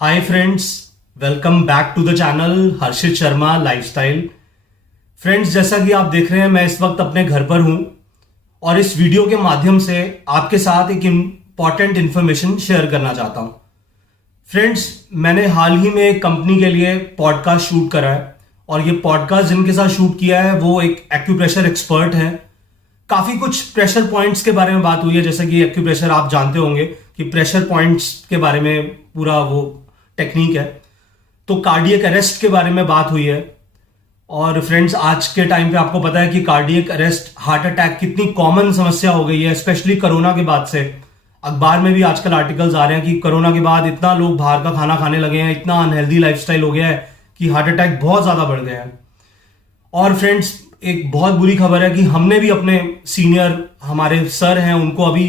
Hi friends, welcome back to the channel Harshit Sharma lifestyle. Friends, जैसा कि आप देख रहे हैं, मैं इस वक्त अपने घर पर हूं और इस वीडियो के माध्यम से आपके साथ एक इम्पॉर्टेंट इंफॉर्मेशन शेयर करना चाहता हूं। फ्रेंड्स, मैंने हाल ही में एक कंपनी के लिए पॉडकास्ट शूट करा है और ये पॉडकास्ट जिनके साथ शूट किया है वो एक एक्यूप्रेशर एक्सपर्ट है। काफी कुछ प्रेशर पॉइंट्स के बारे में बात हुई है, जैसे कि एक्यूप्रेशर आप जानते होंगे कि प्रेशर पॉइंट्स के बारे में पूरा वो टेक्निक है। तो कार्डियक अरेस्ट के बारे में बात हुई है। और फ्रेंड्स, आज के टाइम पे आपको पता है कि कार्डियक अरेस्ट, हार्ट अटैक कितनी कॉमन समस्या हो गई है, स्पेशली कोरोना के बाद से। अखबार में भी आजकल आर्टिकल्स आ रहे हैं कि कोरोना के बाद इतना लोग बाहर का खाना खाने लगे हैं, इतना अनहेल्दी लाइफस्टाइल हो गया है कि हार्ट अटैक बहुत ज्यादा बढ़ गया है। और फ्रेंड्स, एक बहुत बुरी खबर है कि हमने भी अपने सीनियर हमारे सर हैं, उनको अभी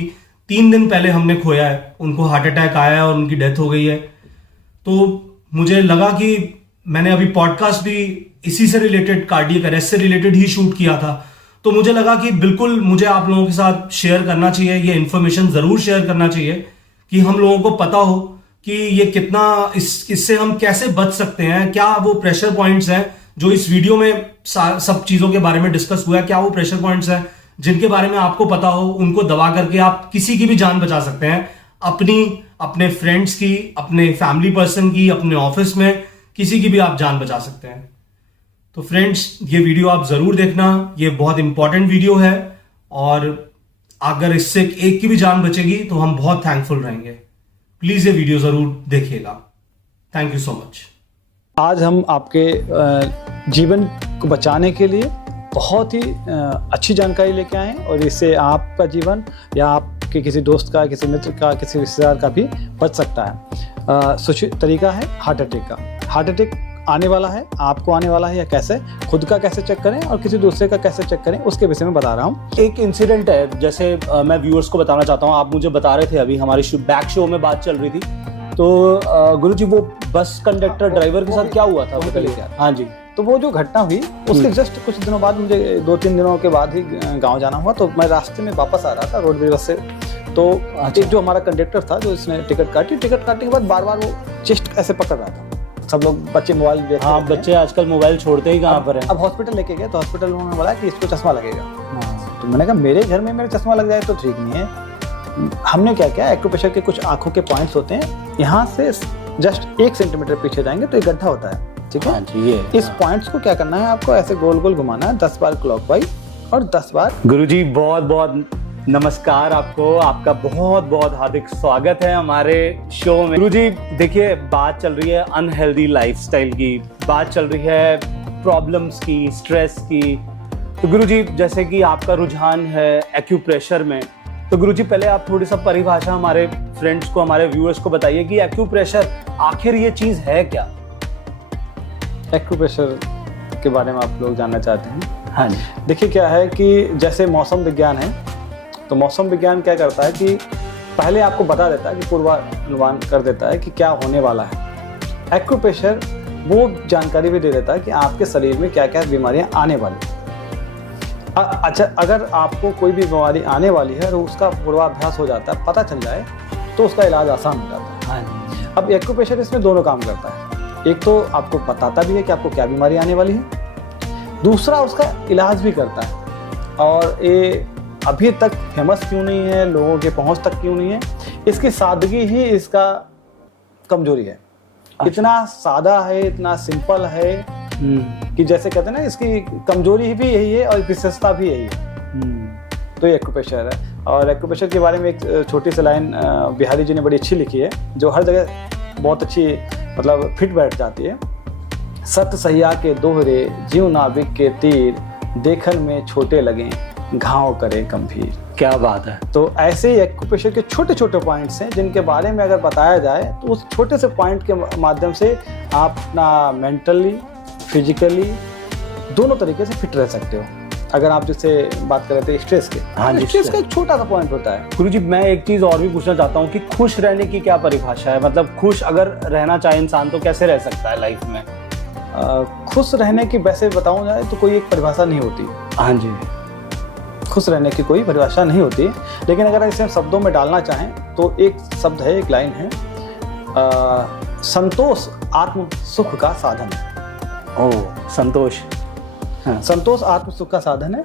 3 दिन पहले हमने खोया है। उनको हार्ट अटैक आया है और उनकी डेथ हो गई है। तो मुझे लगा कि मैंने अभी पॉडकास्ट भी इसी से रिलेटेड, कार्डियक अरेस्ट से रिलेटेड ही शूट किया था। तो मुझे लगा कि बिल्कुल मुझे आप लोगों के साथ शेयर करना चाहिए, ये इन्फॉर्मेशन जरूर शेयर करना चाहिए कि हम लोगों को पता हो कि ये कितना, इससे हम कैसे बच सकते हैं। क्या वो प्रेशर पॉइंट्स हैं जो इस वीडियो में सब चीजों के बारे में डिस्कस हुआ है, क्या वो प्रेशर पॉइंट्स हैं जिनके बारे में आपको पता हो, उनको दबा करके आप किसी की भी जान बचा सकते हैं, अपने फ्रेंड्स की, अपने फैमिली पर्सन की, अपने ऑफिस में किसी की भी आप जान बचा सकते हैं। तो फ्रेंड्स, ये वीडियो आप जरूर देखना, ये बहुत इंपॉर्टेंट वीडियो है और अगर इससे एक की भी जान बचेगी तो हम बहुत थैंकफुल रहेंगे। प्लीज ये वीडियो जरूर देखिएगा। Thank you so much. आज हम आपके जीवन को बचाने के लिए बहुत ही अच्छी जानकारी लेके आए हैं और इससे आपका जीवन या आपके किसी दोस्त का, किसी मित्र का, किसी रिश्तेदार का भी बच सकता है। सुरक्षित तरीका है हार्ट अटैक का। हार्ट अटैक आने वाला है, आपको आने वाला है या कैसे, खुद का कैसे चेक करें और किसी दूसरे का कैसे चेक करें, उसके विषय में बता रहा हूँ। एक इंसिडेंट है, जैसे मैं व्यूअर्स को बताना चाहता हूँ। आप मुझे बता रहे थे, अभी हमारी बैक शो में बात चल रही थी, तो गुरुजी वो बस कंडक्टर ड्राइवर के साथ क्या हुआ था बताइए। हाँ जी। तो वो जो घटना हुई उसके जस्ट कुछ दिनों बाद, मुझे 2-3 दिनों के बाद ही गांव जाना हुआ। तो मैं रास्ते में वापस आ रहा था रोडवेज बस से। तो एक जो हमारा कंडक्टर था, जो इसने टिकट काटने के बाद बार बार वो चेस्ट ऐसे पकड़ रहा था। सब लोग, बच्चे मोबाइल देख रहे थे। बच्चे आजकल मोबाइल छोड़ते ही कहाँ पर है। अब हॉस्पिटल लेके गए तो हॉस्पिटल उन्होंने बोला कि इसको चश्मा लगेगा। तो मैंने कहा मेरे घर में मेरे चश्मा लग जाए तो ठीक नहीं है। हमने क्या किया, एक्यूप्रेशर के कुछ आंखों के पॉइंट्स होते हैं, यहाँ से जस्ट 1 सेंटीमीटर पीछे जाएंगे तो एक गड्ढा होता है, ठीक है। हाँ जी, ये इस पॉइंट्स को क्या करना है, आपको ऐसे गोल गोल घुमाना है 10 बार क्लॉकवाइज और 10 बार। गुरुजी बहुत बहुत नमस्कार आपको, आपका बहुत बहुत हार्दिक स्वागत है हमारे शो में। गुरुजी देखिए, बात चल रही है अनहेल्दी लाइफस्टाइल की, बात चल रही है प्रॉब्लम्स की, स्ट्रेस की। तो गुरुजी, जैसे कि आपका रुझान है एक्यूप्रेशर में, तो गुरुजी पहले आप थोड़ी सा परिभाषा हमारे फ्रेंड्स को, हमारे व्यूअर्स को बताइए कि एक्यूप्रेशर आखिर ये चीज है क्या। एक्यूप्रेशर के बारे में आप लोग जानना चाहते हैं। हाँ जी। देखिए क्या है कि जैसे मौसम विज्ञान है, तो मौसम विज्ञान क्या करता है कि पहले आपको बता देता है कि पूर्वानुमान कर देता है कि क्या होने वाला है। एक्यूप्रेशर वो जानकारी भी दे देता है कि आपके शरीर में क्या क्या बीमारियां आने वाली। अच्छा, अगर आपको कोई भी बीमारी आने वाली है और उसका पूर्वाभ्यास हो जाता है, पता चल जाए, तो उसका इलाज आसान हो जाता है। हाँ। अब एक्यूप्रेशर इसमें दोनों काम करता है। एक तो आपको बताता भी है कि आपको क्या बीमारी आने वाली है, दूसरा उसका इलाज भी करता है। और ये अभी तक फेमस क्यों नहीं है, लोगों के पहुंच तक क्यों नहीं है, इसकी सादगी ही इसका कमजोरी है। इतना सादा है, इतना सिंपल है कि जैसे कहते हैं ना, इसकी कमजोरी भी यही है और विशेषता भी यही है। तो ये एक्यूप्रेशर है। और एक्यूप्रेशर के बारे में एक छोटी सी लाइन बिहारी जी ने बड़ी अच्छी लिखी है, जो हर जगह बहुत अच्छी मतलब फिट बैठ जाती है। सत सहिया के दोहरे, जीव नाविक के तीर, देखन में छोटे लगे, घाव करे गंभीर। क्या बात है। तो ऐसे ही एक्यूप्रेशर के छोटे छोटे पॉइंट्स हैं जिनके बारे में अगर बताया जाए तो उस छोटे से पॉइंट के माध्यम से आप अपना मेंटली, फिजिकली दोनों तरीके से फिट रह सकते हो। अगर आप जिससे बात कर रहे थे स्ट्रेस के, हाँ जी, स्ट्रेस का एक छोटा सा पॉइंट होता है। गुरुजी, मैं एक चीज और भी पूछना चाहता हूँ कि खुश रहने की क्या परिभाषा है, मतलब खुश अगर रहना चाहे इंसान तो कैसे रह सकता है लाइफ में। खुश रहने की वैसे बताऊं जाए तो कोई एक परिभाषा नहीं होती। हाँ जी। खुश रहने की कोई परिभाषा नहीं होती, लेकिन अगर इसे शब्दों में डालना चाहें तो एक शब्द है, एक लाइन है, संतोष आत्म सुख का साधन है। ओह, संतोष। हाँ। संतोष आत्म सुख का साधन है,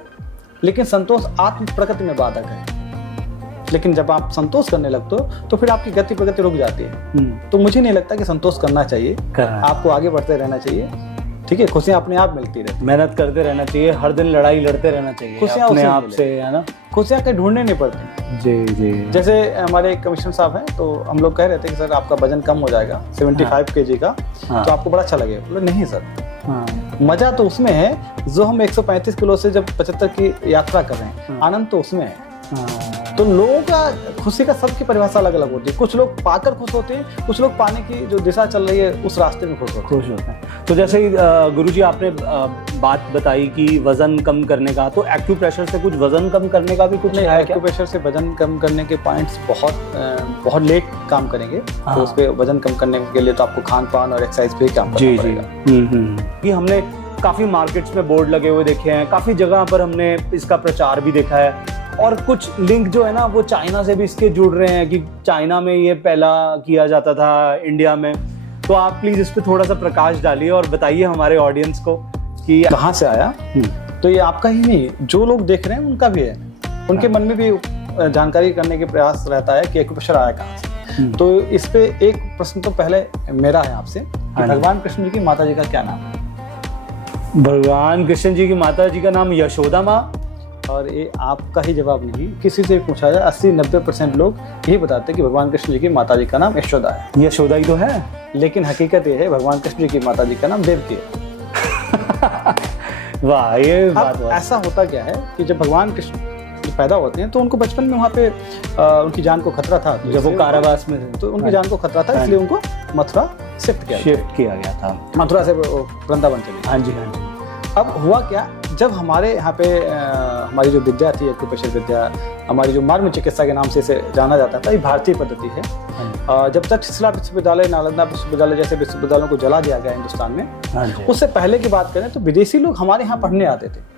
लेकिन संतोष आत्म प्रगति में बाधक है। लेकिन जब आप संतोष करने लगते हो तो फिर आपकी गति प्रगति रुक जाती है। तो मुझे नहीं लगता कि संतोष करना चाहिए, आपको आगे बढ़ते रहना चाहिए। ठीक है, खुशियां अपने आप मिलती रहती, मेहनत करते रहना चाहिए, हर दिन लड़ाई लड़ते रहना चाहिए खुशियां अपने उसी आप मिले। से, है ना। खुशियां कहीं ढूंढने नहीं पड़ती। जी जी। जैसे हमारे कमिश्नर साहब हैं, तो हम लोग कह रहे थे कि सर आपका वजन कम हो जाएगा 75 kg का, हाँ। तो आपको बड़ा अच्छा लगेगा। बोले नहीं सर, हाँ। मजा तो उसमें है जो हम 135 किलो से जब 75 की यात्रा कर रहे हैं, आनंद तो उसमें है। तो लोगों का खुशी का सबकी परिभाषा अलग अलग होती है। कुछ लोग पाकर खुश होते हैं, कुछ लोग पाने की जो दिशा चल रही है उस रास्ते में खुश होते हैं। तो जैसे गुरुजी आपने बात बताई कि वजन कम करने का, तो एक्यूप्रेशर से कुछ वजन कम करने का भी कुछ है क्या? एक्यूप्रेशर से वजन कम करने के पॉइंट्स बहुत लेट काम करेंगे। हाँ। तो उस पे वजन कम करने के लिए तो आपको खान पान और एक्सरसाइज पे काम करना पड़ेगा। कि हमने काफी मार्केट्स में बोर्ड लगे हुए देखे हैं, काफी जगह पर हमने इसका प्रचार भी देखा है, और कुछ लिंक जो है ना वो चाइना से भी इसके जुड़ रहे हैं कि चाइना में ये पहला किया जाता था, इंडिया में। तो आप प्लीज इस पे थोड़ा सा प्रकाश डालिए और बताइए हमारे ऑडियंस को कि कहाँ से आया। तो ये आपका ही नहीं, जो लोग देख रहे हैं उनका भी है, उनके मन में भी जानकारी करने के प्रयास रहता है कि एक्यूप्रेशर आया कहाँ से। तो इस पे एक प्रश्न तो पहले मेरा है आपसे कि भगवान कृष्ण जी की माता जी का क्या नाम है? भगवान कृष्ण जी की माता जी का नाम यशोदा माँ। और ये आपका ही जवाब नहीं, किसी से पूछा जाए 80-90% लोग यही बताते हैं कि भगवान कृष्ण जी की माता जी का नाम यशोदा है। यशोदा ही तो है, लेकिन हकीकत ये है भगवान कृष्ण जी की माता जी का नाम देवकी है। वाह, ये बात ऐसा होता क्या है कि जब भगवान कृष्ण पैदा होते हैं तो उनको बचपन में वहाँ पे उनकी जान को खतरा था, तो जब वो कारावास में थे तो उनकी जान को खतरा था, इसलिए उनको मथुरा शिफ्ट किया गया था। मथुरा से वृंदावन चले। हाँ जी, हाँ जी। अब हुआ क्या, जब हमारे यहाँ पे हमारी जो विद्या थी एक्यूप्रेशर विद्या, हमारी जो मर्म चिकित्सा के नाम से इसे जाना जाता था, ये भारतीय पद्धति है। जब तक्षशिला विश्वविद्यालय, नालंदा विश्वविद्यालय जैसे विश्वविद्यालयों को जला दिया गया हिंदुस्तान में, उससे पहले की बात करें तो विदेशी लोग हमारे यहाँ पढ़ने आते थे।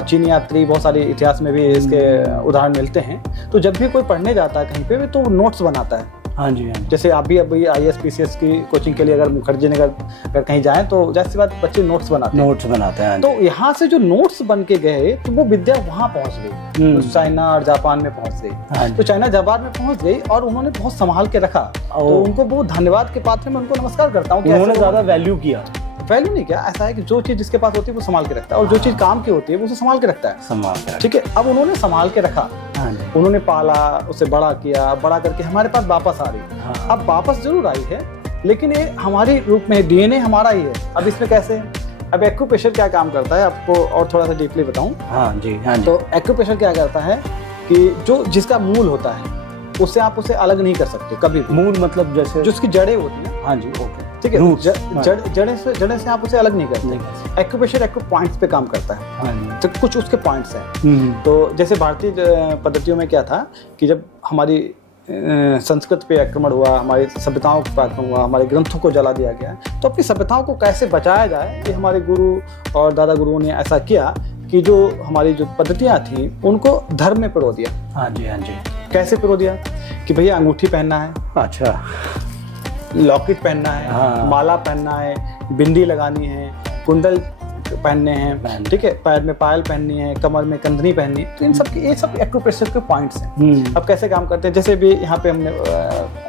चीनी यात्री, बहुत सारे इतिहास में भी इसके उदाहरण मिलते हैं। तो जब भी कोई पढ़ने जाता है कहीं पे भी तो नोट्स बनाता है। हाँ जी, हाँ जी। जैसे आप भी अभी IAS PCS की कोचिंग के लिए अगर मुखर्जी नगर अगर कहीं जाएं तो जैसी बात बच्चे नोट्स बनाते हैं। तो यहाँ से जो नोट्स बन के गए तो वो विद्या वहाँ पहुँच गई, तो चाइना और जापान में पहुँच गई। तो चाइना जापान में पहुँच गई और उन्होंने बहुत संभाल के रखा। तो उनको बहुत धन्यवाद के पात्र मैं उनको नमस्कार करता हूँ। उन्होंने ज्यादा वैल्यू किया। वैल्यू नहीं क्या, ऐसा है कि जो चीज जिसके पास होती है वो संभाल के रखता है, और जो चीज काम की होती है वो उसे संभाल के रखता है। ठीक है, अब उन्होंने संभाल के रखा, उन्होंने पाला, उसे बड़ा किया, बड़ा करके हमारे पास वापस आ रही। अब वापस जरूर आई है, लेकिन ये हमारे रूप में DNA हमारा ही है। अब इसमें कैसे, अब एक्यूप्रेशर क्या काम करता है आपको और थोड़ा सा डीपली बताऊं। हाँ जी, हाँ जी। तो एक्यूप्रेशर क्या करता है कि जो जिसका मूल होता है उससे आप उसे अलग नहीं कर सकते कभी भी। मूल मतलब जैसे जो उसकी जड़ें होती हैं। हाँ जी, ओके, ठीक है। जड़े से आप उसे अलग नहीं करते। एक्यूप्रेशर एक्यू पॉइंट्स पे काम करता है। हाँ, तो कुछ उसके पॉइंट्स हैं। तो जैसे भारतीय पद्धतियों में क्या था कि जब हमारी संस्कृत पे आक्रमण हुआ, हमारी सभ्यताओं पर आक्रमण हुआ, हमारे ग्रंथों को जला दिया गया, तो अपनी सभ्यताओं को कैसे बचाया जाए, ये हमारे गुरु और दादा गुरुओं ने ऐसा किया कि जो हमारी जो पद्धतियाँ थी उनको धर्म में पिरो दिया। हाँ जी, हाँ जी। कैसे पिरो दिया कि भैया अंगूठी पहनना है, अच्छा, लॉकेट पहनना है, हाँ। माला पहनना है, बिंदी लगानी है, कुंडल पहनने हैं, ठीक है, पैर में पायल पहननी है, कमर में कंधनी पहननी है। तो इन सब ये सब एक्यूप्रेशर के पॉइंट्स हैं। अब कैसे काम करते हैं, जैसे भी यहाँ पे हमने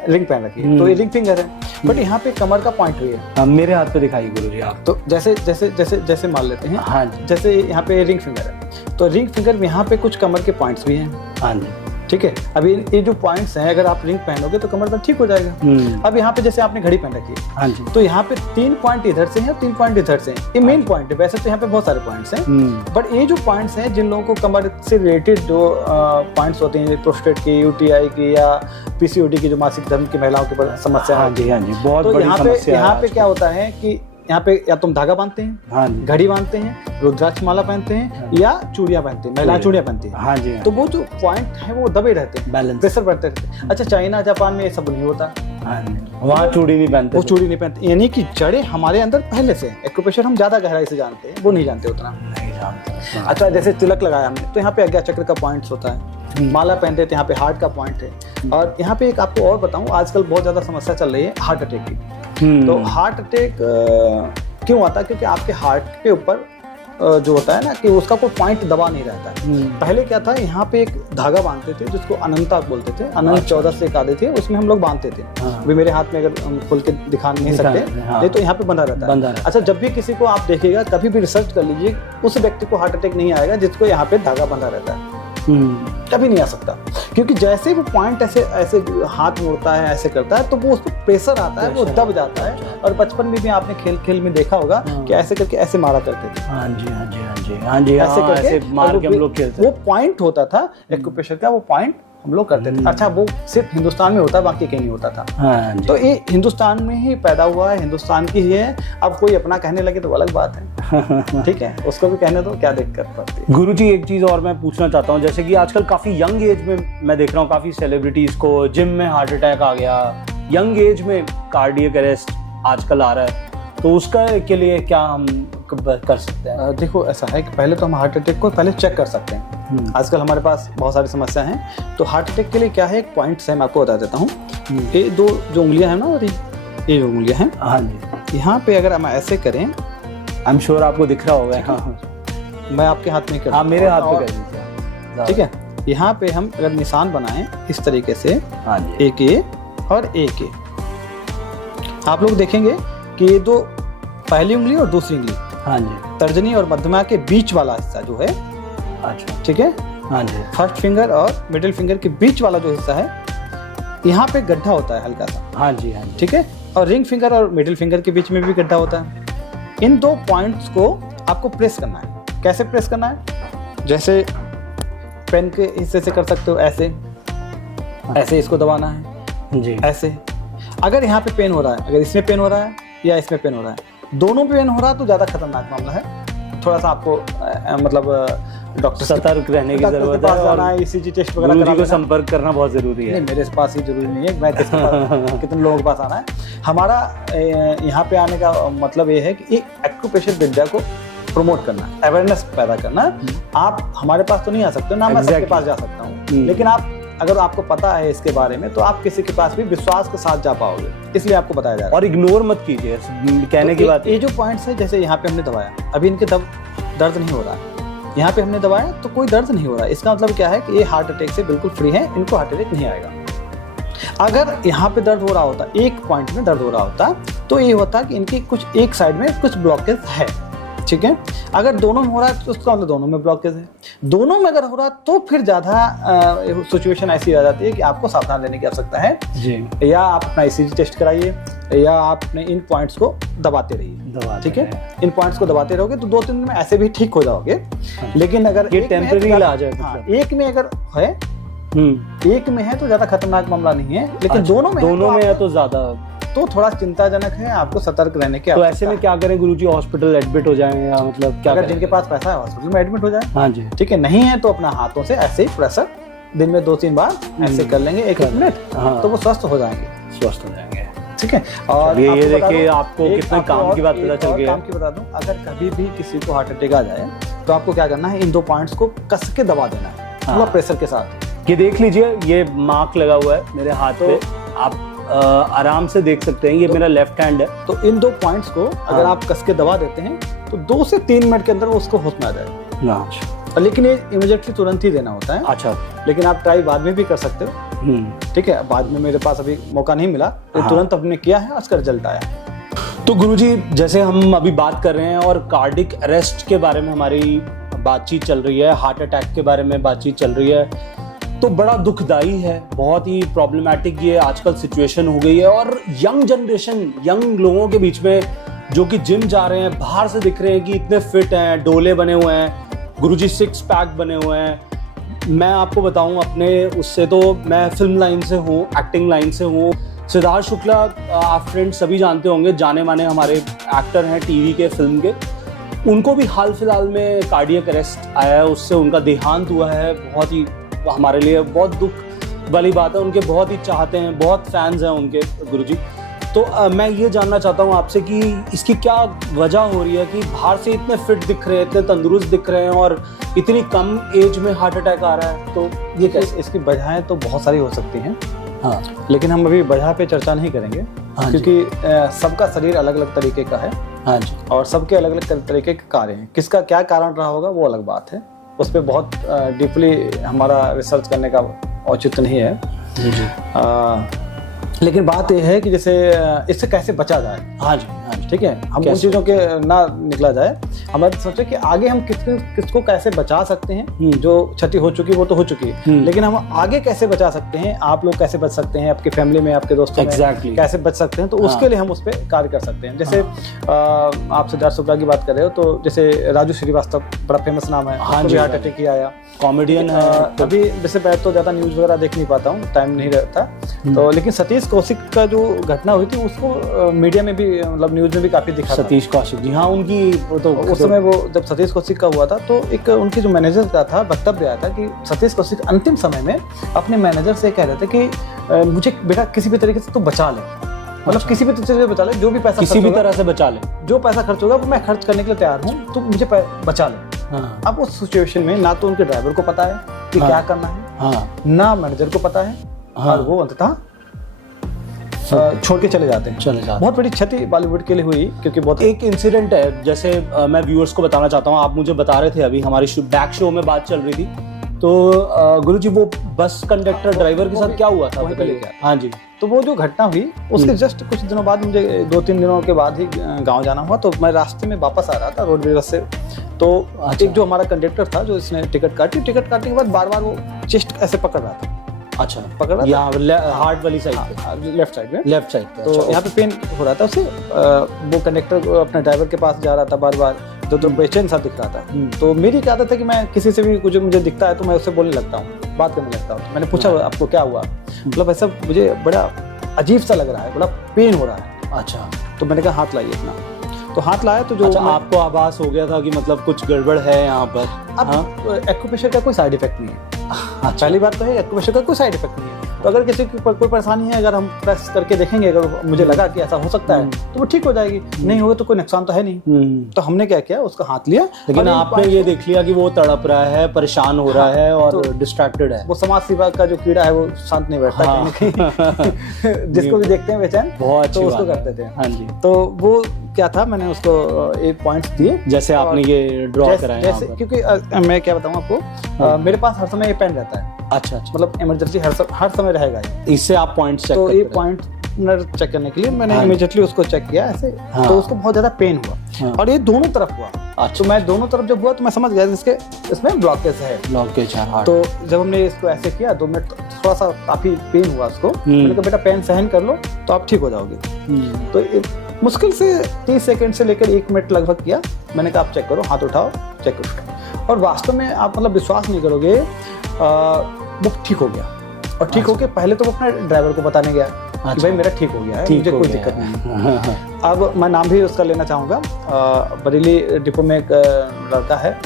रिंग पहन रखी है तो ये रिंग फिंगर है, बट यहाँ पे कमर का पॉइंट भी है। मेरे हाथ पे दिखाइए गुरुजी आप। तो जैसे जैसे जैसे जैसे मान लेते हैं, हाँ जी, जैसे यहाँ पे रिंग फिंगर है, तो रिंग फिंगर में यहाँ पे कुछ कमर के पॉइंट्स भी हैं। हाँ जी, ठीक है। अभी ये जो पॉइंट्स हैं, अगर आप रिंग पहनोगे तो कमर दर्द ठीक हो जाएगा। अब यहाँ पे जैसे आपने घड़ी पहन रखी है, हाँ जी, तो यहाँ पे 3 पॉइंट इधर से हैं और 3 पॉइंट इधर से हैं। ये मेन पॉइंट है। वैसे तो यहाँ पे बहुत सारे पॉइंट्स हैं, बट ये जो पॉइंट्स हैं, जिन लोगों को कमर से रिलेटेड जो पॉइंट्स होते हैं, प्रोस्टेट की, UTI की या PCOD की, जो मासिक धर्म की महिलाओं की समस्या हाँ जी, हाँ जी, बहुत बड़ी समस्या। यहाँ पे क्या होता है कि यहाँ पे या तुम धागा बांधते हैं, हाँ जी, घड़ी बांधते हैं, रुद्राक्ष माला पहनते हैं, या चूड़ियां पहनते हैं, महिला चूड़ियां पहनती हैं। हाँ जी, तो वो जो पॉइंट है वो दबे रहते हैं, बैलेंस, प्रेशर बढ़ते रहते हैं। अच्छा, चाइना जापान में ये सब नहीं होता। हाँ जी, वहाँ चूड़ी नहीं पहनते, वो चूड़ी नहीं पहनते, यानी कि जड़ें हमारे अंदर पहले से। एक्यूप्रेशर हम ज्यादा गहराई से जानते हैं, वो नहीं जानते उतना। नहीं जानते। अच्छा, जैसे तिलक लगाया हमने तो यहाँ पे अज्ञा चक्र का पॉइंट्स होता है, माला पहनते थे, यहाँ पे हार्ट का पॉइंट है। और यहाँ पे एक आपको और बताऊं, आजकल बहुत ज़्यादा समस्या चल रही है हार्ट अटैक की। तो हार्ट अटैक क्यों आता है? क्योंकि आपके हार्ट के ऊपर जो होता है ना कि उसका कोई पॉइंट दबा नहीं रहता है। पहले क्या था, यहाँ पे एक धागा बांधते थे जिसको अनंता बोलते थे, अनंत 14 से एक आते थे, उसमें हम लोग बांधते थे। अभी मेरे हाथ में अगर हम खोल के दिखा नहीं सकते, नहीं तो यहाँ पे बंधा रहता है। अच्छा, जब भी किसी को आप देखिएगा, कभी भी रिसर्च कर लीजिए, उस व्यक्ति को हार्ट अटैक नहीं आएगा जिसको यहाँ पे धागा बंधा रहता है। कभी नहीं आ सकता, क्योंकि जैसे वो पॉइंट ऐसे ऐसे हाथ मोड़ता है, ऐसे करता है, तो वो उसको प्रेशर आता है, वो दब जाता है। और बचपन में भी आपने खेल खेल में देखा होगा कि ऐसे करके ऐसे मारा करते थे। हाँ जी, ऐसे करके ऐसे मार के हम लोग खेलते थे। वो पॉइंट होता था एक्यूप्रेशर का, वो पॉइंट हम लोग करते थे। अच्छा, वो सिर्फ हिंदुस्तान में होता, बाकी कहीं नहीं होता था। हाँ जी। तो ये हिंदुस्तान में ही पैदा हुआ है, हिंदुस्तान की ही है। अब कोई अपना कहने लगे तो अलग बात है, ठीक है, उसको भी कहने दो, क्या दिक्कत पड़ती है। गुरुजी, एक चीज और मैं पूछना चाहता हूँ, जैसे कि आजकल काफी यंग एज में मैं देख रहा हूँ काफी सेलिब्रिटीज को जिम में हार्ट अटैक आ गया, यंग एज में कार्डियक अरेस्ट आजकल आ रहा है, तो उसका के लिए क्या हम कर सकते हैं? देखो, ऐसा है कि पहले तो हम हार्ट अटैक को पहले चेक कर सकते हैं। आजकल हमारे पास बहुत सारी समस्या हैं, तो हार्ट अटैक के लिए क्या है, एक पॉइंट्स है, मैं आपको बता देता हूँ। ये दो जो उंगलियां हैं ना, और ये जो उंगलियां हैं, हाँ जी, यहाँ पे अगर हम ऐसे करें, आई एम श्योर आपको दिख रहा होगा। हाँ, मैं आपके हाथ में कर, हाँ मेरे हाथ पे कर दीजिए, ठीक है। यहाँ पे हम अगर निशान बनाएं इस तरीके से, हाँ जी, एक ये और एक ये, आप लोग देखेंगे कि ये दो, पहली उंगली और दूसरी उंगली, हाँ जी, तर्जनी और मध्यमा के बीच वाला हिस्सा जो है, अच्छा, ठीक है, हाँ जी, फर्स्ट फिंगर और मिडिल फिंगर के बीच वाला जो हिस्सा है, यहाँ पे गड्ढा होता है हल्का सा, हाँ जी, हाँ जी, ठीक है। और रिंग फिंगर और मिडिल फिंगर के बीच में भी गड्ढा होता है। इन दो पॉइंट्स को आपको प्रेस करना है। कैसे प्रेस करना है? जैसे पेन के हिस्से से कर सकते हो, ऐसे ऐसे इसको दबाना है जी, ऐसे। अगर यहाँ पे पेन हो रहा है, अगर इसमें पेन हो रहा है या इसमें पेन हो रहा है, दोनों पे पेन हो रहा है तो ज़्यादा खतरनाक मामला है। थोड़ा सा आपको मतलब डॉक्टर सतर्क रहने की जरूरत है और ईसीजी टेस्ट वगैरह गुरुजी को संपर्क करना बहुत जरूरी है। नहीं, मेरे पास ही जरूरी नहीं है, मैं किसके पास कितने लोगों के पास आना है। हमारा यहाँ पे आने का मतलब ये है कि एक एक्यूप्रेशर विद्या को प्रमोट करना, अवेयरनेस पैदा करना। आप हमारे पास तो नहीं आ सकते ना, मैं सबके पास जा सकता हूँ, लेकिन आप अगर आपको पता है इसके बारे में तो आप किसी के पास भी विश्वास के साथ जा पाओगे, इसलिए आपको बताया जा रहा है। और इग्नोर मत कीजिए, कहने की बात। ये जो पॉइंट्स है, जैसे यहाँ पे हमने दबाया, अभी इनके दर्द नहीं हो रहा है, यहाँ पे हमने दबाया तो कोई दर्द नहीं हो रहा है, इसका मतलब क्या है कि ये हार्ट अटैक से बिल्कुल फ्री है, इनको हार्ट अटैक नहीं आएगा। अगर यहाँ पे दर्द हो रहा होता, एक पॉइंट में दर्द हो रहा होता, तो ये होता कि इनकी कुछ एक साइड में कुछ ब्लॉकेज है, ठीक है। अगर दोनों में हो रहा है तो उसका मतलब दोनों में ब्लॉकेज है। दोनों में अगर हो रहा तो फिर ज़्यादा सिचुएशन ऐसी आ जाती है कि आपको सावधान रहने की आवश्यकता है जी। या आप अपना ईसीजी टेस्ट कराइए या आप अपने इन पॉइंट्स को दबाते रहिए, ठीक है। इन पॉइंट्स को दबाते रहोगे तो 2-3 दिन में ऐसे भी ठीक हो जाओगे। लेकिन अगर ये टेम्परेरी इलाज है, एक में अगर है, एक में है तो ज्यादा खतरनाक मामला नहीं है, लेकिन दोनों में है तो ज्यादा, तो थोड़ा चिंताजनक है, आपको सतर्क रहने की। तो ऐसे में क्या करें गुरुजी? हॉस्पिटल एडमिट हो जाएं या मतलब क्या? अगर जिनके पास पैसा है हॉस्पिटल में एडमिट हो जाए, हाँ जी, ठीक है। नहीं है तो अपना हाथों से ऐसे ही प्रेशर दिन में 2-3 बार ऐसे कर लेंगे 1 मिनट, तो वो स्वस्थ हो जाएंगे, ठीक है। और ये देखिए आपको कितने काम की बात पता चल गई है। काम की बता दूं, अगर कभी भी किसी को हार्ट अटैक आ जाए तो आपको क्या करना है, इन 2 पॉइंट्स को कस के दबा देना है, थोड़ा प्रेशर के साथ। ये देख लीजिए, ये मार्क लगा हुआ है मेरे हाथ पे, आप आराम से देख सकते हैं, ये मेरा लेफ्ट हैंड है। तो इन 2 पॉइंट्स को अगर आप कस के दबा देते हैं तो 2 से 3 मिनट के अंदर वो उसको होश में आ जाएगा। लेकिन ये इमीडिएटली तुरंत ही देना होता है। अच्छा, लेकिन आप ट्राई बाद में भी कर सकते हो, ठीक है। बाद में मेरे पास अभी मौका नहीं मिला, तो तुरंत हमने किया है, उसका रिजल्ट आया। तो गुरुजी, जैसे हम अभी बात कर रहे हैं और कार्डिक अरेस्ट के बारे में हमारी बातचीत चल रही है, हार्ट अटैक के बारे में बातचीत चल रही है, तो बड़ा दुखदाई है, बहुत ही प्रॉब्लमेटिक ये आजकल सिचुएशन हो गई है। और यंग जनरेशन, यंग लोगों के बीच में जो कि जिम जा रहे हैं, बाहर से दिख रहे हैं कि इतने फिट हैं, डोले बने हुए हैं, गुरुजी 6 पैक बने हुए हैं। मैं आपको बताऊं अपने उससे, तो मैं फिल्म लाइन से हूँ, एक्टिंग लाइन से हूँ। सिद्धार्थ शुक्ला आप फ्रेंड्स सभी जानते होंगे, जाने माने हमारे एक्टर हैं टीवी के, फिल्म के। उनको भी हाल फिलहाल में कार्डियक अरेस्ट आया है, उससे उनका देहांत हुआ है। बहुत ही हमारे लिए बहुत दुख वाली बात है, उनके बहुत ही चाहते हैं, बहुत फैंस हैं उनके गुरुजी। तो मैं ये जानना चाहता हूँ आपसे कि इसकी क्या वजह हो रही है कि बाहर से इतने फिट दिख रहे हैं, इतने तंदुरुस्त दिख रहे हैं और इतनी कम एज में हार्ट अटैक आ रहा है, तो ये कैसे? इसकी वजहें तो बहुत सारी हो सकती हैं, हाँ लेकिन हम अभी वजह पे चर्चा नहीं करेंगे, हाँ जी। क्योंकि सबका शरीर अलग अलग तरीके का है हाँ जी। और सबके अलग अलग तरीके के कार्य हैं। किसका क्या कारण रहा होगा वो अलग बात है, उस पर बहुत डीपली हमारा रिसर्च करने का औचित्य नहीं है जी। लेकिन बात यह है कि जैसे इससे कैसे बचा जाए। हाँ जी हाँ जी। ठीक है, हम उन कैसे? चीज़ों के ना निकला जाए, हमारे सोचे कि आगे हम किसको कैसे बचा सकते हैं। जो क्षति हो चुकी वो तो हो चुकी है, लेकिन हम आगे कैसे बचा सकते हैं, आप लोग कैसे बच सकते हैं, आपकी फैमिली में, आपके दोस्तों में कैसे बच सकते हैं, तो उसके लिए हम उस पर कार्य कर सकते हैं। जैसे आप सिद्धार्थ शुक्ला की बात कर रहे हो, तो जैसे राजू श्रीवास्तव बड़ा फेमस नाम है, हाँ जी, हार्ट अटैक ही आया, कॉमेडियन है। अभी वैसे मैं तो ज़्यादा न्यूज़ वगैरह देख नहीं पाता हूँ, टाइम नहीं रहता, तो लेकिन सतीश कौशिक का जो घटना हुई थी उसको मीडिया में भी, मतलब न्यूज़ में भी काफ़ी दिखा था। सतीश कौशिक जी, हाँ उनकी वो तो उस समय वो जब सतीश कौशिक का हुआ था, तो एक उनकी जो मैनेजर का था वक्तव्य आया था कि सतीश कौशिक अंतिम समय में अपने मैनेजर से कह रहे थे कि मुझे बेटा किसी भी तरीके से तो बचा ले, मतलब किसी भी तरीके से बचा ले, जो भी पैसा किसी भी तरह से बचा ले, जो पैसा खर्च होगा वो मैं खर्च करने के लिए तैयार हूँ, तो मुझे बचा ले। हाँ अब उस सिचुएशन में ना तो उनके ड्राइवर को पता है कि क्या करना है, हाँ ना मैनेजर को पता है, और वो अंततः छोड़ के चले जाते हैं। बहुत बड़ी क्षति बॉलीवुड के लिए हुई, क्योंकि बहुत एक इंसिडेंट है, जैसे मैं व्यूअर्स को बताना चाहता हूँ, आप मुझे बता रहे थे अभी हमारी बैक शो में बात चल रही थी, तो गुरुजी वो बस कंडक्टर ड्राइवर के साथ क्या हुआ था? हाँ जी। तो वो जो घटना हुई उसके जस्ट कुछ दिनों बाद, मुझे 2-3 दिनों के बाद ही गांव जाना हुआ, तो मैं रास्ते में वापस आ रहा था रोडवेज से, तो एक जो हमारा कंडक्टर था, जो इसने टिकट काटने के बाद बार बार वो चेस्ट ऐसे पकड़ रहा था। अच्छा, पकड़ रहा था हार्ट वाली साइड, लेफ्ट साइड में, तो अच्छा। यहाँ पे पेन हो रहा था उसे, वो कंडक्टर अपने ड्राइवर के पास जा रहा था बार बार, तो बेचैन सा दिख रहा था। तो मेरी क्या आदत है कि मैं किसी से भी कुछ मुझे दिखता है तो मैं उससे बोलने लगता हूँ, बात करने लगता हूँ। मैंने पूछा आपको क्या हुआ, मतलब ऐसा मुझे बड़ा अजीब सा लग रहा है, बड़ा पेन हो रहा है। अच्छा, तो मैंने कहा हाथ लाइए अपना, तो हाथ लाया तो जो आपको आभास हो गया था कि मतलब कुछ गड़बड़ है यहाँ पर। अब एक्यूप्रेशर का कोई साइड इफेक्ट नहीं है। पहली बात तो है एक्यूप्रेशर का कोई साइड इफेक्ट नहीं है, तो अगर किसी को कोई परेशानी है, अगर हम प्रेस करके देखेंगे, अगर मुझे लगा कि ऐसा हो सकता है तो वो ठीक हो जाएगी, नहीं होगा तो कोई नुकसान तो है नहीं। तो हमने क्या किया, उसका हाथ लिया, लेकिन आपने ये देख लिया कि वो तड़प रहा है, परेशान हो रहा है और डिस्ट्रैक्टेड है। वो समाज सेवा का जो कीड़ा है वो शांत नहीं बैठता कहीं ना कहीं जिसको भी देखते हैं बेचैन, बहुत तो उसको करते थे। हाँ जी। तो वो क्या था, मैंने उसको 1 पॉइंट्स दिए, जैसे आपने ये ड्रॉ कराया जैसे, क्योंकि मैं क्या बताऊँ आपको, मेरे पास हर समय ये पेन रहता है। अच्छा, मतलब इमरजेंसी हर समय रहेगा ये। इससे आप पॉइंट्स चेक तो ये पॉइंट चेक करने के लिए मैंने इमीडिएटली उसको चेक किया ऐसे, तो उसको बहुत ज्यादा पेन हुआ, और ये दोनों तरफ हुआ। तो मैं दोनों तरफ जब हुआ तो मैं समझ गया इसमें ब्लॉकेज है। तो जब हमने इसको ऐसे किया 2 मिनट, थोड़ा सा काफी पेन हुआ उसको, मैंने कहा बेटा पेन सहन कर लो तो आप ठीक हो जाओगे। तो मुश्किल से 30 सेकंड से लेकर 1 मिनट लगभग किया। मैंने कहा आप चेक करो, हाथ उठाओ, चेक करो, और वास्तव में आप मतलब विश्वास नहीं करोगे, वो ठीक हो गया। और ठीक होके पहले तो वो अपने ड्राइवर को बताने गया कि भाई मेरा ठीक हो गया है, मुझे कोई दिक्कत नहीं। अब मैं नाम भी उसका लेना चाहूँगा, बरेली डिपो में एक लड़का है,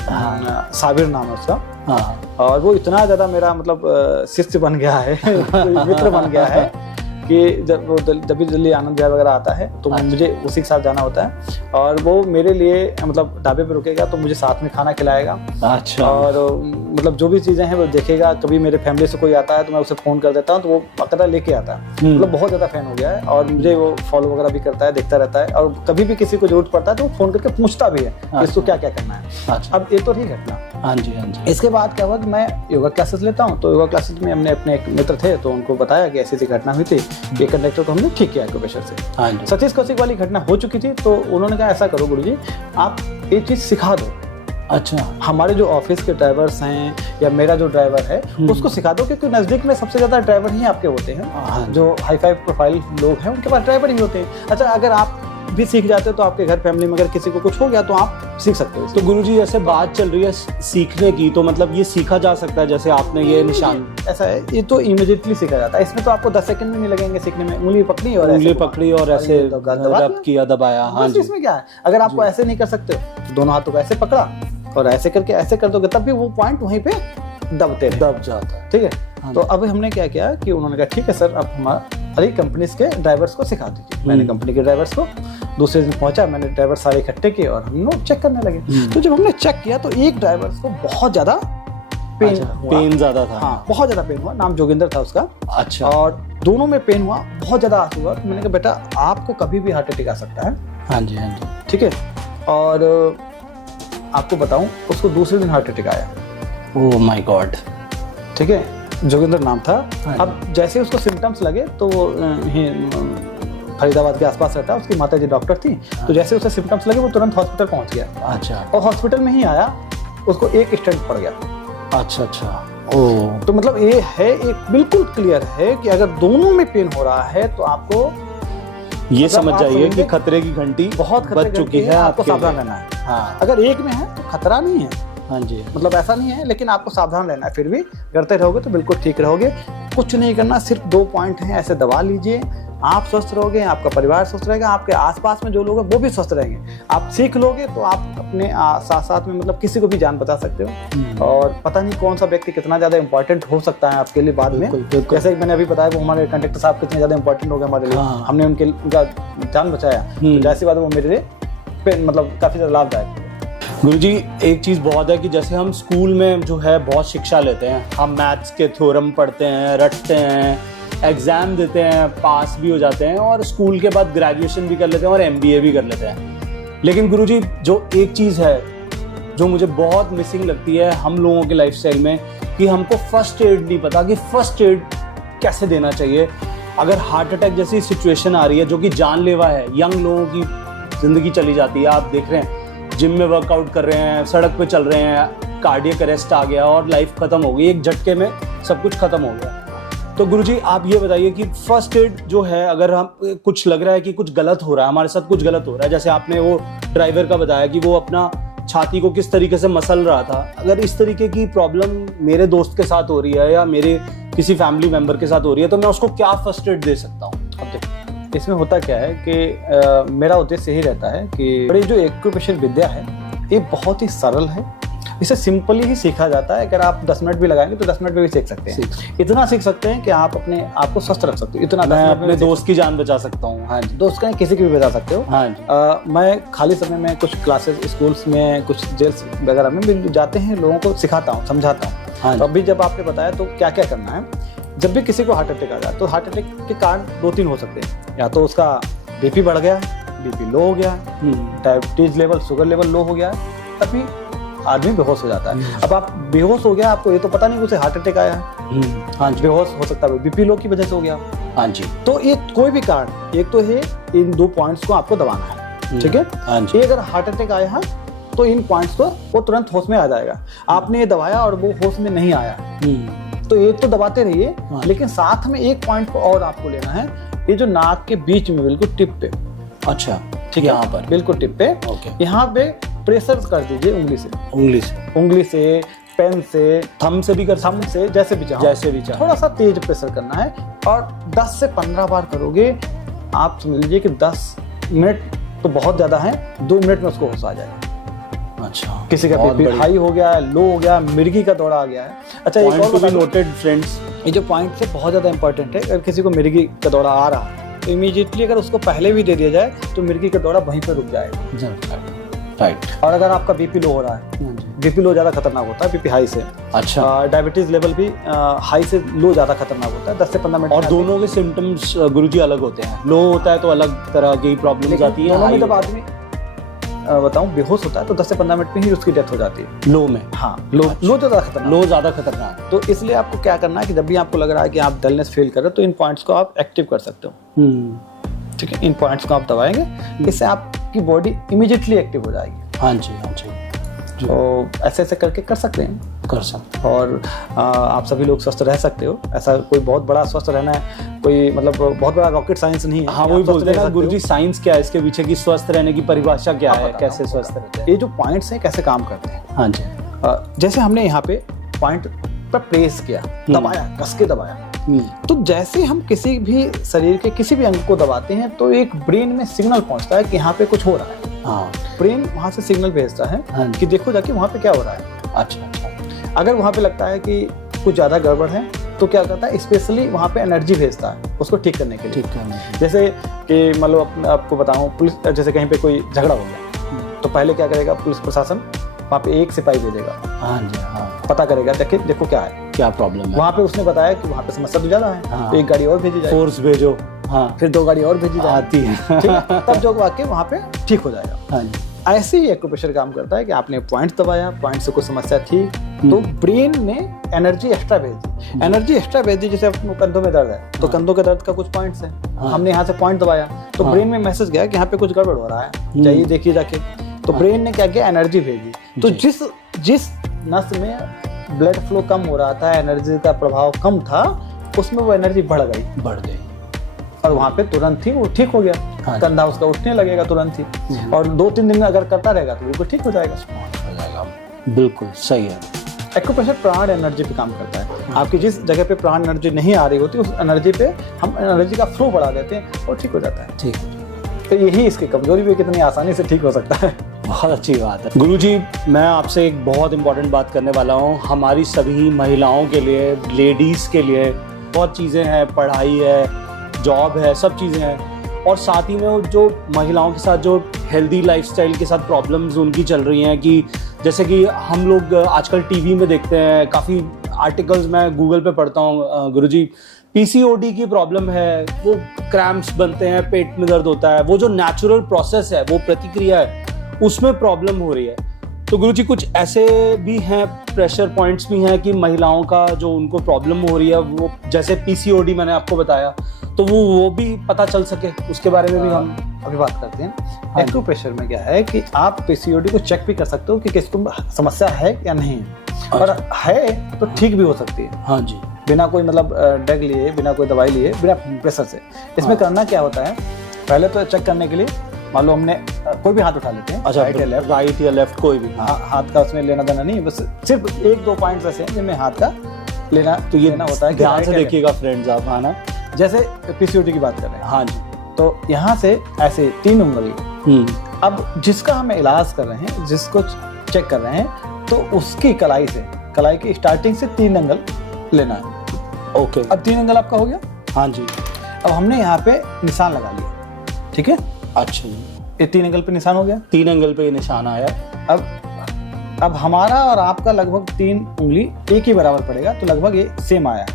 साबिर नाम है उसका, और वो इतना ज़्यादा मेरा मतलब शिष्य बन गया है मित्र बन गया है कि जब भी दिल्ली आनंद विहार वगैरह आता है तो मुझे उसी के साथ जाना होता है, और वो मेरे लिए मतलब ढाबे पे रुकेगा तो मुझे साथ में खाना खिलाएगा। अच्छा। और मतलब जो भी चीज़ें हैं वो देखेगा। कभी मेरे फैमिली से कोई आता है तो मैं उसे फ़ोन कर देता हूँ, तो वो पकड़ा लेके आता है। मतलब बहुत ज़्यादा फैन हो गया है, और मुझे वो फॉलो वगैरह भी करता है, देखता रहता है, और कभी भी किसी को जरूरत पड़ता है तो वो फ़ोन करके पूछता भी है कि इसको क्या क्या करना है। अब ये तो ठीक घटना। हाँ जी, हाँ जी। इसके बाद क्या हुआ कि मैं योगा क्लासेस लेता हूँ, तो योगा क्लासेस में हमने अपने एक मित्र थे तो उनको बताया कि ऐसी घटना हुई थी, ये कंडक्टर को हमने ठीक किया एक्यूप्रेशर से। हाँ जी। सतीश कौशिक वाली घटना हो चुकी थी, तो उन्होंने कहा ऐसा करो गुरुजी, आप ये चीज़ सिखा दो। अच्छा। हमारे जो ऑफिस के ड्राइवर्स हैं या मेरा जो ड्राइवर है उसको सिखा दो, क्योंकि नज़दीक में सबसे ज़्यादा ड्राइवर ही आपके होते हैं, जो हाई फाई प्रोफाइल लोग हैं उनके पास ड्राइवर ही होते हैं। अच्छा, अगर आप भी सीख जाते हो तो आपके घर फैमिली में अगर किसी को कुछ हो गया तो आप सीख सकते हो। तो गुरुजी जैसे बात चल रही है सीखने की, तो मतलब ये सीखा जा सकता है, जैसे आपने ये निशान, ऐसा है, ये तो इमीडिएटली सीखा जाता है। इसमें तो आपको 10 सेकंड में नहीं लगेंगे सीखने में। उंगली पकड़ी और ऐसे रब किया, दबाया। हाँ जी। इसमें क्या है, अगर आपको ऐसे नहीं कर सकते तो दोनों हाथों को ऐसे पकड़ा और ऐसे करके ऐसे कर दोगे, तब भी वो पॉइंट वहीं पे दब जाता है। ठीक है। तो अब हमने क्या किया कि उन्होंने कहा ठीक है सर, अब हमारा अरे कंपनीज के ड्राइवर्स को सिखा दीजिए। मैंने कंपनी के ड्राइवर्स को दूसरे दिन पहुंचा, मैंने ड्राइवर सारे इकट्ठे किए और हम लोग चेक करने लगे। तो जब हमने चेक किया तो एक ड्राइवर को बहुत ज्यादा पेन ज्यादा था। हाँ, बहुत ज्यादा पेन हुआ। नाम जोगिंदर था उसका। अच्छा। और दोनों में पेन हुआ, बहुत ज्यादा आंसू हुआ। तो मैंने कहा बेटा आपको कभी भी हार्ट अटैक आ सकता है। हाँ जी, हाँ जी। ठीक है। और आपको बताऊं उसको दूसरे दिन हार्ट अटैक आया। Oh my God. ठीक है, जोगिंदर नाम था। हाँ। अब जैसे उसको सिम्टम्स लगे तो वो फरीदाबाद के आसपास रहता है, उसकी माता जी डॉक्टर थी। तो जैसे उसे सिम्टम्स लगे वो तुरंत हॉस्पिटल पहुंच गया। अच्छा। और हॉस्पिटल में ही आया, उसको एक स्टेंट पड़ गया। अच्छा अच्छा। ओह। तो मतलब ये है, एक बिल्कुल क्लियर है कि अगर दोनों में पेन हो रहा है तो आपको ये मतलब समझ आप जाइए कि समझे? खतरे की घंटी बहुत खतरे बज चुकी है, आपको आपके सावधान लिए। रहना है। हाँ। अगर एक में है तो खतरा नहीं है, हाँ जी। मतलब ऐसा नहीं है, लेकिन आपको सावधान रहना है। फिर भी करते रहोगे तो बिल्कुल ठीक रहोगे। कुछ नहीं करना, सिर्फ 2 पॉइंट हैं, ऐसे दबा लीजिए। आप स्वस्थ रहोगे, आपका परिवार स्वस्थ रहेगा, आपके आसपास में जो लोग हैं वो भी स्वस्थ रहेंगे। आप सीख लोगे तो आप अपने साथ साथ में मतलब किसी को भी जान बचा सकते हो। और पता नहीं कौन सा व्यक्ति कितना ज्यादा इंपॉर्टेंट हो सकता है आपके लिए बाद में। जैसे मैंने अभी बताया वो हमारे कंडक्टर साहब कितने ज्यादा इंपॉर्टेंट हो गए हमारे लिए। हाँ। हमने उनका जान बचाया, तो जैसी बात है वो मेरे लिए मतलब काफी ज्यादा लाभदायक है। गुरुजी एक चीज़ बहुत है कि जैसे हम स्कूल में जो है बहुत शिक्षा लेते हैं, हम मैथ्स के थ्योरम पढ़ते हैं, रटते हैं, एग्ज़ाम देते हैं, पास भी हो जाते हैं और स्कूल के बाद ग्रेजुएशन भी कर लेते हैं और MBA भी कर लेते हैं। लेकिन गुरुजी जो एक चीज़ है जो मुझे बहुत मिसिंग लगती है हम लोगों के लाइफस्टाइल में, कि हमको फर्स्ट एड नहीं पता कि फर्स्ट एड कैसे देना चाहिए। अगर हार्ट अटैक जैसी सिचुएशन आ रही है जो कि जानलेवा है, यंग लोगों की ज़िंदगी चली जाती है। आप देख रहे हैं जिम में वर्कआउट कर रहे हैं, सड़क पे चल रहे हैं, कार्डियक अरेस्ट आ गया और लाइफ खत्म हो गई, एक झटके में सब कुछ खत्म हो गया। तो गुरुजी आप ये बताइए कि फर्स्ट एड जो है, अगर हम कुछ लग रहा है कि कुछ गलत हो रहा है, हमारे साथ कुछ गलत हो रहा है, जैसे आपने वो ड्राइवर का बताया कि वो अपना छाती को किस तरीके से मसल रहा था, अगर इस तरीके की प्रॉब्लम मेरे दोस्त के साथ हो रही है या मेरे किसी फैमिली मेंबर के साथ हो रही है, तो मैं उसको क्या फर्स्ट एड दे सकता हूँ? अब देखो इसमें होता क्या है कि मेरा उद्देश्य यही रहता है कि बड़ी जो एक्यूप्रेशर विद्या है ये बहुत ही सरल है। इसे सिंपली ही सीखा जाता है। अगर आप 10 मिनट भी लगाएंगे तो 10 मिनट में भी सीख सकते हैं। इतना सीख सकते हैं कि आप अपने आप को स्वस्थ रख सकते हो। इतना मैं अपने दोस्त की जान बचा सकता हूँ। हाँ जी। दोस्त का किसी की भी बचा सकते हो। हाँ जी। मैं खाली समय में कुछ क्लासेस स्कूल्स में, कुछ जेल्स वगैरह में भी जाते हैं, लोगों को सिखाता हूँ, समझाता हूँ। हाँ। तो अभी जब आपने बताया तो क्या क्या करना है, जब भी किसी को हार्ट अटैक आ जाए तो हार्ट अटैक के कारण 2-3 हो सकते हैं। या तो उसका BP बढ़ गया, BP लो हो गया, diabetes level, sugar level low हो गया, तभी आदमी बेहोश हो जाता है। अब आप बेहोश हो गया, आपको ये तो पता नहीं उसे हार्ट अटैक आया है। हाँ जी। बेहोश हो सकता है BP लो की वजह से हो गया। हाँ जी। तो ये कोई भी कारण, एक तो है इन 2 पॉइंट्स को आपको दबाना है। ठीक है। हाँ जी। अगर हार्ट अटैक आया है तो इन पॉइंट्स को वो तुरंत होश में आ जाएगा। आपने ये दबाया और वो होश में नहीं आया, तो ये तो दबाते रहिए। हाँ। लेकिन साथ में एक पॉइंट को और आपको लेना है, ये जो नाक के बीच में बिल्कुल टिप पे। अच्छा। ठीक है, यहाँ पर बिल्कुल टिप पे। ओके। यहाँ पे प्रेशर कर दीजिए उंगली से, उंगली से, पेन से, थंब से भी कर थंब से, जैसे भी चाहो। जैसे भी चाहो। थोड़ा सा तेज प्रेशर करना है और 10 से 15 बार करोगे। आप समझ लीजिए कि 10 मिनट तो बहुत ज्यादा है, 2 मिनट में उसको होश आ जाएगा। अच्छा। किसी का बहुत BP बढ़िया। हाई हो गया है, लो हो गया, मिर्गी का दौरा आ गया है। अच्छा, एक और Point to be बता दूं, noted, friends। ये जो पॉइंट है बहुत ज्यादा इंपॉर्टेंट है। अगर किसी को मिर्गी का दौरा आ रहा है तो इमीडिएटली अगर उसको पहले भी दे दिया जाए तो मिर्गी का दौरा वहीं पर रुक जाएगा। राइट। और अगर आपका BP लो हो रहा है, BP लो ज्यादा खतरनाक होता है BP हाई से। अच्छा। डायबिटीज लेवल भी हाई से लो ज्यादा खतरनाक होता है। 10 से 15 मिनट और दोनों के सिम्टम्स गुरुजी अलग होते हैं। लो होता है तो अलग तरह की प्रॉब्लम्स आती है। दोनों में high जब आदमी बताऊं बेहोश होता है तो 10 से 15 मिनट में ही उसकी डेथ हो जाती है। लो में। हाँ, लो ज्यादा खतरनाक। लो ज्यादा खतरनाक। तो इसलिए आपको क्या करना है कि जब भी आपको लग रहा है कि आप डलनेस फील कर रहे हो तो इन पॉइंट्स को आप एक्टिव कर सकते हो। ठीक है, इन पॉइंट्स को आप दबाएंगे, इससे आपकी बॉडी इमीडिएटली एक्टिव हो जाएगी। हाँ जी, हाँ जी। तो ऐसे ऐसे करके कर सकते हैं, कर सकते। और आप सभी लोग स्वस्थ रह सकते हो। ऐसा कोई बहुत बड़ा स्वस्थ रहना है, कोई मतलब बहुत बड़ा रॉकेट साइंस नहीं है। हाँ, वही बोलते हैं गुरुजी, साइंस क्या है इसके पीछे की, स्वस्थ रहने की परिभाषा क्या है, कैसे स्वस्थ रहते हैं, ये जो पॉइंट्स हैं कैसे काम करते हैं। हाँ जी। जैसे हमने यहाँ पे पॉइंट पर प्रेस किया, दबाया, कस के दबाया, तो जैसे हम किसी भी शरीर के किसी भी अंग को दबाते हैं तो एक ब्रेन में सिग्नल पहुंचता है कि यहाँ पे कुछ हो रहा है। हाँ। ब्रेन वहां से सिग्नल भेजता है कि देखो जाके वहां पे क्या हो रहा है। अच्छा अच्छा। अगर वहां पे लगता है कि कुछ ज्यादा गड़बड़ है तो क्या करता है, स्पेशली वहाँ पे एनर्जी भेजता है उसको ठीक करने के लिए। ठीक है। जैसे कि मतलब आपको बताऊँ, पुलिस जैसे कहीं पे कोई झगड़ा हो गया तो पहले क्या करेगा पुलिस प्रशासन, वहाँ पे एक सिपाही भेजेगा। हाँ जी, हाँ। पता करेगा, देखो क्या है, क्या प्रॉब्लम है। वहाँ पे उसने बताया कि वहाँ पे समस्या तो ज़्यादा है, हाँ। तो एक गाड़ी और भेजी जाएगी, फोर्स भेजो। हाँ, फिर 2 गाड़ी और भेजी जाएगी, आती है। ठीक है, तब जो वाकई वहाँ पे ठीक हो जाएगा। हाँ जी। ऐसे ही एक्यूप्रेशर काम करता है कि आपने पॉइंट दबाया, पॉइंट से कोई समस्या थी तो ब्रेन ने एनर्जी एक्स्ट्रा भेज दी। एनर्जी एक्स्ट्रा भेज दी, जैसे अपने कंधों में दर्द है तो कंधों के दर्द का कुछ पॉइंट्स है, हमने यहाँ से पॉइंट दबाया तो ब्रेन में मैसेज गया कि यहाँ पे कुछ गड़बड़ हो रहा है, चाहिए देखिए जाके। तो ब्रेन ने क्या किया, एनर्जी भेजी। तो जिस नस में ब्लड फ्लो कम हो रहा था, एनर्जी का प्रभाव कम था, उसमें वो एनर्जी बढ़ गई और वहाँ पे तुरंत ही वो ठीक हो गया। कंधा उसका उठने लगेगा तुरंत ही, और 2-3 दिन में अगर करता रहेगा तो बिल्कुल ठीक हो जाएगा। बिल्कुल सही है। एक्यूप्रेशर प्राण एनर्जी पे काम करता है। आपकी जिस जगह पे प्राण एनर्जी नहीं आ रही होती उस एनर्जी पे हम एनर्जी का फ्लो बढ़ा देते हैं और ठीक हो जाता है। ठीक। तो यही इसकी कमजोरी भी कितनी आसानी से ठीक हो सकता है। बहुत अच्छी बात है गुरुजी। मैं आपसे एक बहुत इंपॉर्टेंट बात करने वाला हूँ। हमारी सभी महिलाओं के लिए, लेडीज़ के लिए बहुत चीज़ें हैं, पढ़ाई है, जॉब है, सब चीज़ें हैं, और साथ ही में वो जो महिलाओं के साथ जो हेल्दी लाइफस्टाइल के साथ प्रॉब्लम्स उनकी चल रही हैं, कि जैसे कि हम लोग आजकल टीवी में देखते हैं, काफ़ी आर्टिकल्स मैं गूगल पे पढ़ता हूँ गुरुजी, पीसीओडी की प्रॉब्लम है, वो क्रैम्प्स बनते हैं, पेट में दर्द होता है, वो जो नेचुरल प्रोसेस है, वो प्रतिक्रिया है, उसमें प्रॉब्लम हो रही है। तो गुरुजी कुछ ऐसे भी हैं, प्रेशर पॉइंट्स भी हैं कि महिलाओं का जो उनको प्रॉब्लम हो रही है, वो जैसे पीसीओडी मैंने आपको बताया, तो वो भी पता चल सके, उसके बारे में भी हम अभी बात करते हैं। एक्यूप्रेशर में क्या है कि आप पीसीओडी को चेक भी कर सकते हो कि किसको समस्या है या नहीं, और है तो ठीक भी हो सकती है। हाँ जी, बिना कोई मतलब ड्रग लिए, बिना कोई दवाई लिए, बिना प्रेशर से। इसमें करना क्या होता है, पहले तो चेक करने के लिए मान लो हमने कोई भी हाथ उठा लेते हैं, अच्छा, राइट या लेफ्ट कोई भी, हाथ का उसमें लेना देना नहीं, बस सिर्फ 1-2 पॉइंट्स ऐसे हैं जिनमें हाथ का लेना तो ये लेना होता है। ध्यान से देखिएगा फ्रेंड्स आप, हाँ ना। जैसे पीसीओडी की बात कर रहे हैं, हाँ जी, तो यहाँ से ऐसे 3 उंगली, अब जिसका हम इलाज कर रहे हैं, जिसको चेक कर रहे हैं, तो उसकी कलाई की स्टार्टिंग से 3 एंगल लेना है। ओके, अब 3 एंगल आपका हो गया। हाँ जी। अब हमने यहाँ पे निशान लगा लिया, ठीक है। अच्छा जी, ये 3 एंगल पे निशान हो गया, 3 एंगल पे ये निशान आया। अब हमारा और आपका लगभग 3 उंगली एक ही बराबर पड़ेगा, तो लगभग ये सेम आया।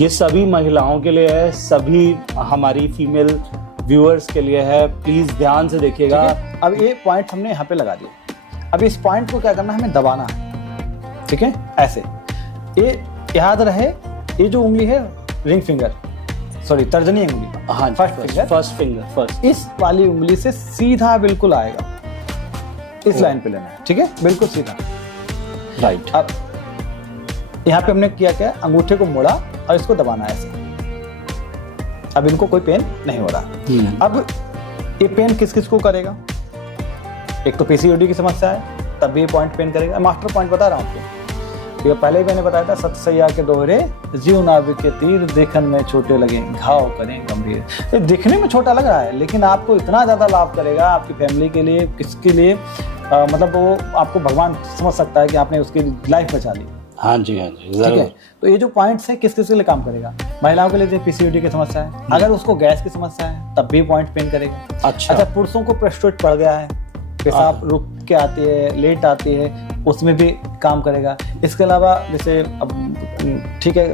ये सभी महिलाओं के लिए है, सभी हमारी फीमेल व्यूअर्स के लिए है, प्लीज ध्यान से देखिएगा। अब ये पॉइंट हमने यहाँ पे लगा दिया। अब इस पॉइंट को क्या करना है, हमें दबाना है, ठीक है, ऐसे। ये याद रहे, ये जो उंगली है रिंग फिंगर, सॉरी तर्जनी उंगली, हाँ, फर्स्ट फिंगर, इस वाली उंगली से सीधा बिल्कुल आएगा, इस लाइन पे लेना है, ठीक है, बिल्कुल सीधा, राइट। अब यहाँ पे हमने किया क्या, अंगूठे को मोड़ा और इसको दबाना है ऐसे। अब इनको कोई पेन नहीं हो रहा। अब ये पेन किस किस को करेगा, एक तो पीसीओडी की समस्या है तब भी ये पॉइंट पेन करेगा। मास्टर पॉइंट बता रहा हूँ आपको, ये पहले ही मैंने बताया था, सतसैया के दोहरे जीव नाविक के तीर, देखन में छोटे लगे घाव करें गंभीर। ये दिखने में छोटा लग रहा है लेकिन आपको इतना ज्यादा लाभ करेगा, आपकी फैमिली के लिए, किसके लिए, मतलब वो आपको भगवान समझ सकता है कि आपने उसकी लाइफ बचा ली। हाँ जी, हाँ जी, ठीक है। तो ये जो पॉइंट्स है किस किस के लिए काम करेगा, महिलाओं के लिए पीसीओडी की समस्या है, अगर उसको गैस की समस्या है तब भी पॉइंट पेन करेगा। अच्छा, पुरुषों को प्रोस्टेट पड़ गया है, पेशाब रुक के आती है, लेट आती है, उसमें भी काम करेगा। इसके अलावा जैसे अब ठीक है,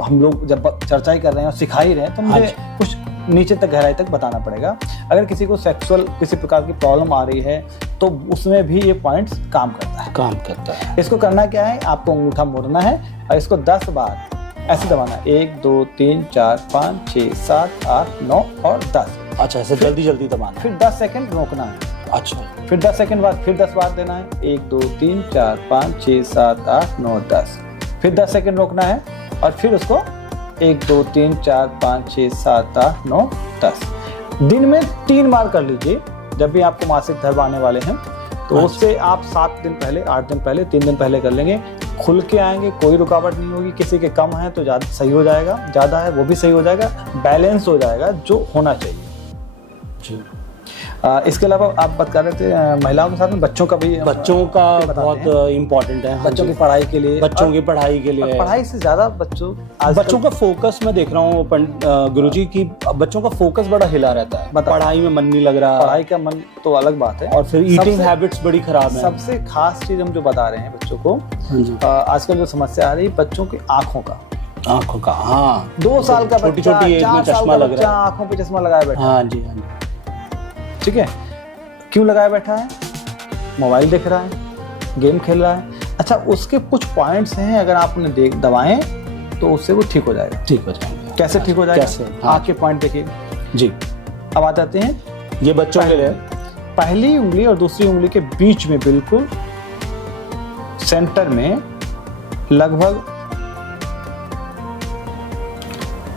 हम लोग जब चर्चा ही कर रहे हैं और सिखा ही रहे हैं तो मुझे कुछ नीचे तक, गहराई तक बताना पड़ेगा। अगर किसी को सेक्सुअल किसी प्रकार की प्रॉब्लम आ रही है तो उसमें भी ये पॉइंट्स काम करता है। इसको करना क्या है, आपको अंगूठा मोड़ना है और इसको 10 बार ऐसे दबाना है, 1 2 3 4 5 6 7 8 9 और 10। अच्छा, ऐसे जल्दी जल्दी दबाना, फिर 10 सेकंड रोकना है। अच्छा, फिर 10 सेकंड बाद फिर 10 बार देना है, 1 2 3 4 5 6 7 8 9 10। फिर 10 सेकंड रोकना है और फिर उसको 1 2 3 4 5 6 7 8 9 10। दिन में 3 बार कर लीजिए। जब भी आपको मासिक धर्म आने वाले हैं तो उससे आप 7 दिन पहले, 8 दिन पहले, 3 दिन पहले कर लेंगे, खुल के आएंगे, कोई रुकावट नहीं होगी। किसी के कम है तो ज़्यादा सही हो जाएगा, ज़्यादा है वो भी सही हो जाएगा, बैलेंस हो जाएगा जो होना चाहिए। इसके अलावा आप बात कर रहे थे महिलाओं के साथ में बच्चों का भी, बच्चों का बताते बहुत हैं। इम्पोर्टेंट है। हाँ बच्चों जी। की पढ़ाई के लिए, बच्चों की पढ़ाई के और लिए, पढ़ाई से ज्यादा बच्चों का फोकस मैं देख रहा हूँ गुरुजी की, बच्चों का फोकस बड़ा हिला रहता है, पढ़ाई में मन नहीं लग रहा, पढ़ाई का मन तो अलग बात है, और फिर ईटिंग हैबिट्स बड़ी खराब है। सबसे खास चीज हम जो बता रहे हैं बच्चों को, हाँ जी। आजकल जो समस्या आ रही है बच्चों की आंखों का, आंखों का, हाँ 2 साल का छोटी बच्चा, छोटी एज में 4 साल चश्मा का लग बच्चा रहा है। आंखों पे चश्मा लगाए बैठा है। हाँ जी, हाँ जी। ठीक है, क्यों लगाए बैठा है? मोबाइल देख रहा है, गेम खेल रहा है। अच्छा, उसके कुछ पॉइंट्स हैं, अगर आप उन्हें दबाएं तो उससे वो ठीक हो जाएगा। ठीक हो जाएंगे। कैसे ठीक हो जाएगा? कैसे? हाँ। आंख के पॉइंट देखिए जी। अब आ जाते हैं, ये बच्चों के लिए पहली उंगली और दूसरी उंगली के बीच में बिल्कुल सेंटर में लगभग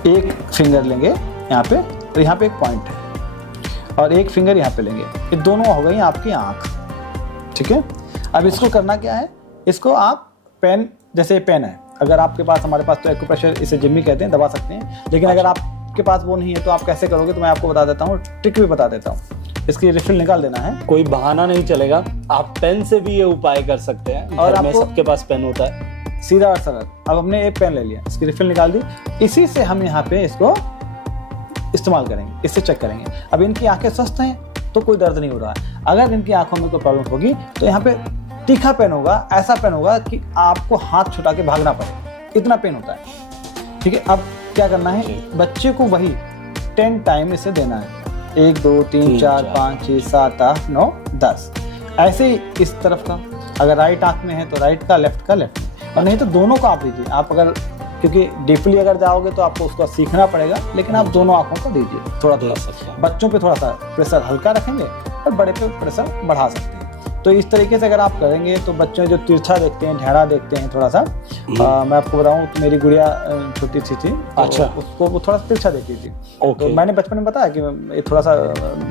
एक फिंगर लेंगे यहाँ पे, और यहाँ पे एक पॉइंट है, और एक फिंगर यहाँ पे लेंगे। ये दोनों हो गई आपकी आंख। ठीक है, अब इसको करना क्या है, इसको आप पेन, जैसे पेन है, अगर आपके पास, हमारे पास तो एक्यूप्रेशर, इसे जिम्मी कहते हैं, दबा सकते हैं, लेकिन अगर आपके पास वो नहीं है तो आप कैसे करोगे, तो मैं आपको बता देता हूँ, ट्रिक भी बता देता हूँ। इसकी रिफिल निकाल देना है, कोई बहाना नहीं चलेगा, आप पेन से भी ये उपाय कर सकते हैं, और घर में आपको सबके पास पेन होता है। सीधा और सरल। अब हमने एक पेन ले लिया, इसकी रिफिल निकाल दी, इसी से हम यहाँ पे इसको इस्तेमाल करेंगे, इससे चेक करेंगे। अब इनकी आंखें स्वस्थ हैं तो कोई दर्द नहीं हो रहा है। अगर इनकी आंखों में कोई प्रॉब्लम होगी तो यहाँ पे तीखा पेन होगा, ऐसा पेन होगा कि आपको हाथ छुटा के भागना पड़े, इतना पेन होता है। ठीक है, अब क्या करना है, बच्चे को वही 10 टाइम इसे देना है, 1 2 3 4 5 6 7 8 9 10, ऐसे ही इस तरफ का, अगर राइट आंख में है तो राइट का, लेफ्ट का लेफ्ट, और नहीं तो दोनों का आप दीजिए। आप अगर, क्योंकि डीपली अगर जाओगे तो आपको उसको सीखना पड़ेगा, लेकिन आप दोनों आंखों को दीजिए थोड़ा थोड़ा। बच्चों पे थोड़ा सा प्रेशर हल्का रखेंगे और बड़े पे प्रेशर बढ़ा सकते हैं। तो इस तरीके से अगर आप करेंगे तो बच्चे जो तिरछा देखते हैं, ढेड़ा देखते हैं थोड़ा सा, मैं आपको बताऊं तो मेरी गुड़िया छोटी सी थी, अच्छा, उसको वो थोड़ा सा तिरछा देखती थी। ओके। तो मैंने बचपन में बताया कि ये थोड़ा सा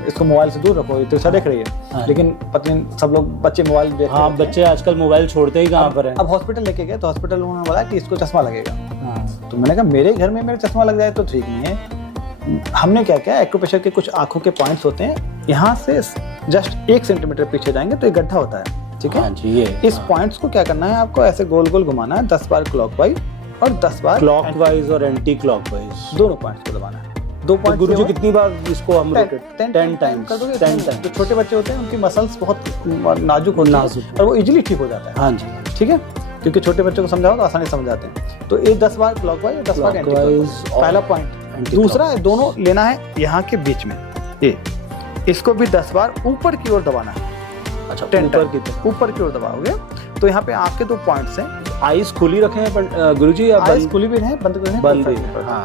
इसको मोबाइल से दूर रखो, ये तिरछा देख रही है। हाँ। लेकिन पता नहीं, सब लोग बच्चे मोबाइल देखते हाँ, रहते हैं। बच्चे आजकल मोबाइल छोड़ते ही कहाँ पर है। अब हॉस्पिटल लेके गए तो हॉस्पिटल उन्होंने बोला कि इसको चश्मा लगेगा। हाँ। तो मैंने कहा मेरे घर में मेरे चश्मा लग जाए तो ठीक नहीं है। हमने क्या किया, एक्यूप्रेशर के कुछ आंखों के पॉइंट्स होते हैं, यहाँ से जस्ट 1 सेंटीमीटर पीछे जाएंगे तो एक गड्ढा होता है। ठीक है, हाँ जी, ये इस पॉइंट्स को क्या करना है, आपको ऐसे गोल गोल घुमाना है 10 बार क्लॉकवाइज और 10 बार क्लॉकवाइज और एंटी क्लॉकवाइज, दोनों पॉइंट्स को दबाना है। 2 पॉइंट गुरुजी कितनी बार इसको हम 10 टाइम कर दोगे। 10 टाइम। जो छोटे बच्चे होते हैं उनकी मसल्स बहुत नाजुक होती हैं और वो इजीली ठीक हो जाता है। हाँ जी, ठीक है, क्योंकि छोटे बच्चों को समझाओ तो आसानी समझ जाते हैं। तो ये 10 बार क्लॉकवाइज और 10 बार एंटी क्लॉकवाइज, पहला पॉइंट। दूसरा है, दोनों लेना है यहाँ के बीच में, ये इसको भी 10 बार ऊपर की ओर दबाना है। अच्छा, 10 ऊपर की ओर दबाओगे तो यहाँ पे आपके 2 पॉइंट्स हैं। आईज खुली रखे हैं गुरुजी, या आईज खुली भी है, बंद भी है, बंद भी। हाँ,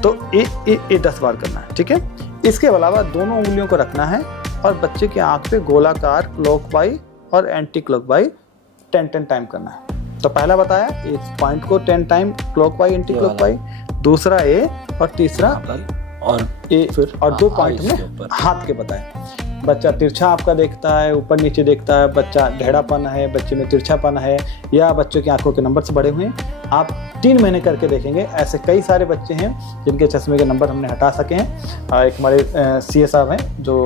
तो ये 10 बार करना है। ठीक है, इसके अलावा दोनों उंगलियों को रखना है और बच्चे की आंख पे गोलाकार क्लॉकवाइज और एंटी क्लॉकवाइज 10 टाइम करना है। तो पहला बताया, इस पॉइंट को 10 टाइम क्लॉकवाइज एंटी क्लॉकवाइज, दूसरा ए, और तीसरा और ए, फिर और 2 पॉइंट में हाथ के बताए। बच्चा तिरछा आपका देखता है, ऊपर नीचे देखता है, बच्चा ढेड़ापन है, बच्चे में तिरछापन है, या बच्चों की आंखों के नंबर से बड़े हुए हैं, आप 3 महीने करके देखेंगे। ऐसे कई सारे बच्चे हैं जिनके चश्मे के नंबर हमने हटा सके हैं। एक हमारे सीए साहब हैं, जो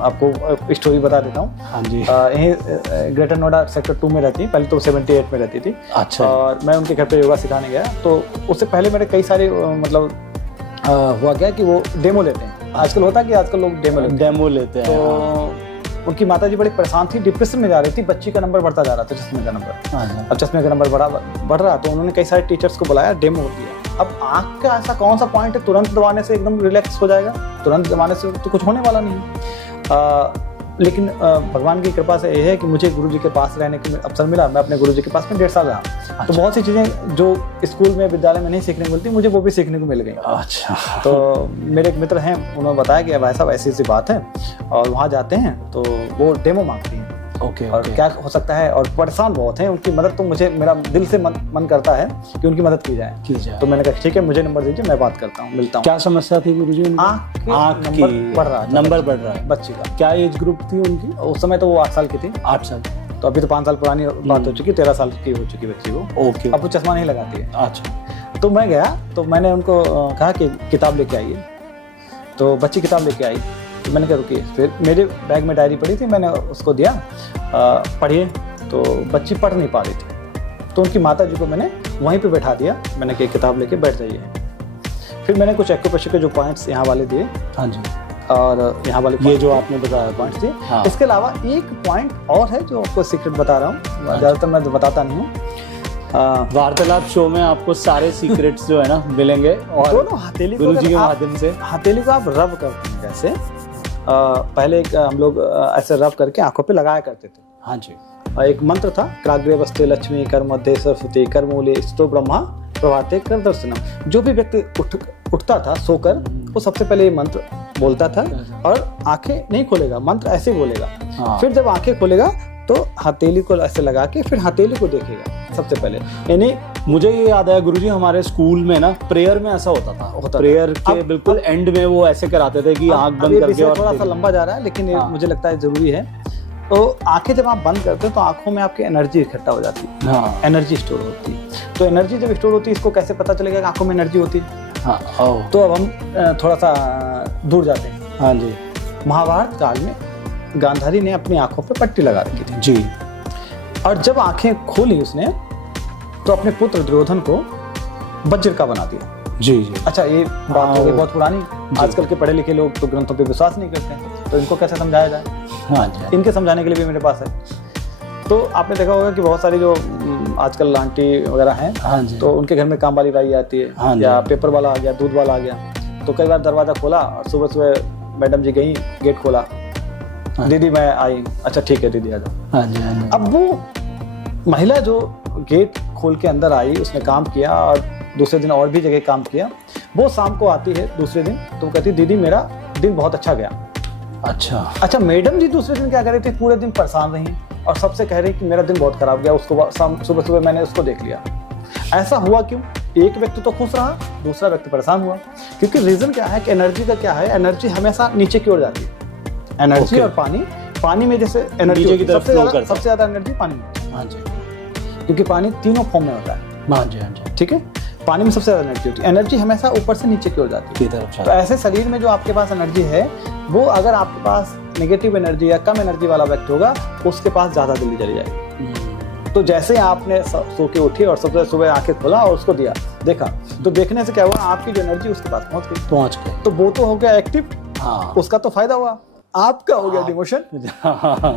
आपको स्टोरी बता देता हूँ। हाँ जी, यहीं ग्रेटर नोएडा सेक्टर 2 में रहती, पहले तो 78 में रहती थी। अच्छा, और मैं उनके घर पे योगा सिखाने गया, तो उससे पहले मेरे कई सारे मतलब हुआ गया कि वो डेमो लेते हैं। आजकल होता है कि आजकल लोग डेमो लेते हैं। तो उनकी माताजी बड़ी परेशान थी, डिप्रेशन में जा रही थी, बच्ची का नंबर बढ़ता जा रहा था, चश्मे का नंबर। अब चश्मे का नंबर बढ़ रहा, तो उन्होंने कई सारे टीचर्स को बुलाया, डेमो दिया। अब आंख का ऐसा कौन सा पॉइंट है तुरंत दबाने से एकदम रिलैक्स हो जाएगा? तुरंत दबाने से तो कुछ होने वाला नहीं। लेकिन भगवान की कृपा से ये है कि मुझे गुरुजी के पास रहने का अवसर मिला। मैं अपने गुरुजी के पास में 1.5 साल रहा। अच्छा। तो बहुत सी चीज़ें जो स्कूल में, विद्यालय में नहीं सीखने को मिलती, मुझे वो भी सीखने को मिल गई। अच्छा, तो मेरे एक मित्र हैं, उन्होंने बताया कि अब ऐसा ऐसी बात है, और वहाँ जाते हैं तो वो डेमो मांगती हैं। ओके, और क्या हो सकता है, और परेशान बहुत हैं, उनकी मदद तो मुझे, मेरा दिल से मन करता है कि उनकी मदद की जाए। तो मैंने कहा ठीक है, मुझे नंबर दीजिए, मैं बात करता हूँ, मिलता हूँ। क्या समस्या थी गुरुजी? आँख की नंबर बढ़ रहा है बच्ची का। क्या एज ग्रुप थी उनकी? उस समय तो वो 8 साल की थी। 8 साल। तो अभी तो 5 साल पुरानी बात हो चुकी, 13 साल की हो चुकी बच्ची को। ओके, अब वो चश्मा नहीं लगाती है। अच्छा। तो मैं गया, तो मैंने उनको कहा कि किताब लेके आइए। तो बच्ची किताब लेके आई, तो मैंने कहा रुकिए, फिर मेरे बैग में डायरी पड़ी थी, मैंने उसको दिया, पढ़िए। तो बच्ची पढ़ नहीं पा रही थी, तो उनकी माता जी को मैंने वहीं पे बैठा दिया, मैंने कहा किताब लेके बैठ जाइए। फिर मैंने कुछ एक्यूप्रेशर के जो पॉइंट्स यहाँ वाले दिए, हाँ जी, और यहाँ वाले ये जो आपने बताया पॉइंट्स दिए। हाँ। इसके अलावा एक पॉइंट और है जो आपको सीक्रेट बता रहा हूँ, ज़्यादातर मैं बताता नहीं हूँ। वार्तालाप शो में आपको सारे सीक्रेट्स जो है ना मिलेंगे, और दोनों हथेली को गुरुजी के अगर आप- माध्यम से। हथेली को आप रब करते हैं जैसे, पहले हम लोग ऐसे रब करके आंखों पे लगाया करते थे। हाँ जी, एक मंत्र था, क्राग्रे वस्ते लक्ष्मी कर्मध्ये सरस्वती कर्मूले स्तो ब्रह्मा प्रभाते कर दर्शनम। जो भी व्यक्ति उठता था सोकर, वो सबसे पहले ये मंत्र बोलता था और आंखें नहीं खोलेगा, मंत्र ऐसे बोलेगा। हाँ। फिर जब आंखें खोलेगा तो हथेली को ऐसे लगा के फिर हथेली को देखेगा सबसे पहले, यानी मुझे ये याद आया गुरुजी, हमारे स्कूल में ना प्रेयर में ऐसा होता था। प्रेयर के अब- बिल्कुल एंड में वो ऐसे कराते थे कि आंख अब बंद ये करके, विषय और थोड़ा सा लंबा जा रहा है, लेकिन ये हाँ। मुझे लगता है जरूरी है। तो आंखें जब आप बंद करते हैं तो आंखों में आपकी एनर्जी इकट्ठा हो जाती है, हाँ एनर्जी स्टोर होती है। तो एनर्जी जब स्टोर होती है, इसको कैसे पता चलेगा कि आंखों में एनर्जी होती है? हाँ, ओ, तो अब हम थोड़ा सा दूर जाते हैं। हाँ जी महाभारत काल में गांधारी ने अपनी आंखों पे पट्टी लगा रखी थी, जी, और जब आंखें खोली उसने तो अपने पुत्र दुर्योधन को वज्र का बना दिया। जी जी, अच्छा, ये बात हो गई बहुत पुरानी, आजकल के पढ़े लिखे लोग तो ग्रंथों पे विश्वास नहीं करते हैं, तो इनको कैसे समझाया जाए? हाँ जी, इनके समझाने के लिए भी मेरे पास है। तो आपने देखा होगा कि बहुत सारी जो आजकल आंटी वगैरह हैं, हाँ जी, तो उनके घर में काम वाली बाई आती है, हाँ जी। या पेपर वाला आ गया, दूध वाला आ गया, तो कई बार दरवाजा खोला और सुबह सुबह मैडम जी गई, गेट खोला, हाँ। दीदी मैं आई, अच्छा ठीक है दीदी आ जाओ। हाँ जी, हाँ जी, अब वो महिला जो गेट खोल के अंदर आई, उसने काम किया और दूसरे दिन और भी जगह काम किया, वो शाम को आती है दूसरे दिन, तो वो कहती दीदी मेरा दिन बहुत अच्छा गया। अच्छा, मैडम जी दूसरे दिन क्या कर रही थी, पूरे दिन परेशान रही और सबसे कह रही कि मेरा दिन बहुत खराब गया, उसको सुबह सुबह मैंने उसको देख लिया। ऐसा हुआ क्यों? एक व्यक्ति तो खुश रहा, दूसरा व्यक्ति परेशान हुआ, क्योंकि रीजन क्या है कि एनर्जी का क्या है, एनर्जी हमेशा नीचे की ओर जाती है। Energy Okay. और पानी में जैसे एनर्जी नीचे की तरफ flow करता है। सबसे ज्यादा एनर्जी पानी में होती है, हाँ जी, क्योंकि पानी तीनों फॉर्म में होता है। हाँ जी, हाँ जी, ठीक है, पानी में सबसे ज्यादा एनर्जी होती है। एनर्जी हमेशा ऊपर से नीचे की ओर जाती है। की तरफ तो से, ऐसे शरीर में जो आपके पास एनर्जी है, वो अगर आपके पास नेगेटिव एनर्जी या कम एनर्जी वाला व्यक्ति होगा, उसके पास ज्यादा जल्दी चली जाएगी। तो जैसे ही आपने सो के उठी और सबसे सुबह आंखें खोला और उसको देखा, तो देखने से क्या हुआ, आपकी जो एनर्जी उसके पास पहुंच गई, तो वो तो हो गया एक्टिव, हाँ, उसका तो फायदा हुआ, आपका हो गया डिमोशन।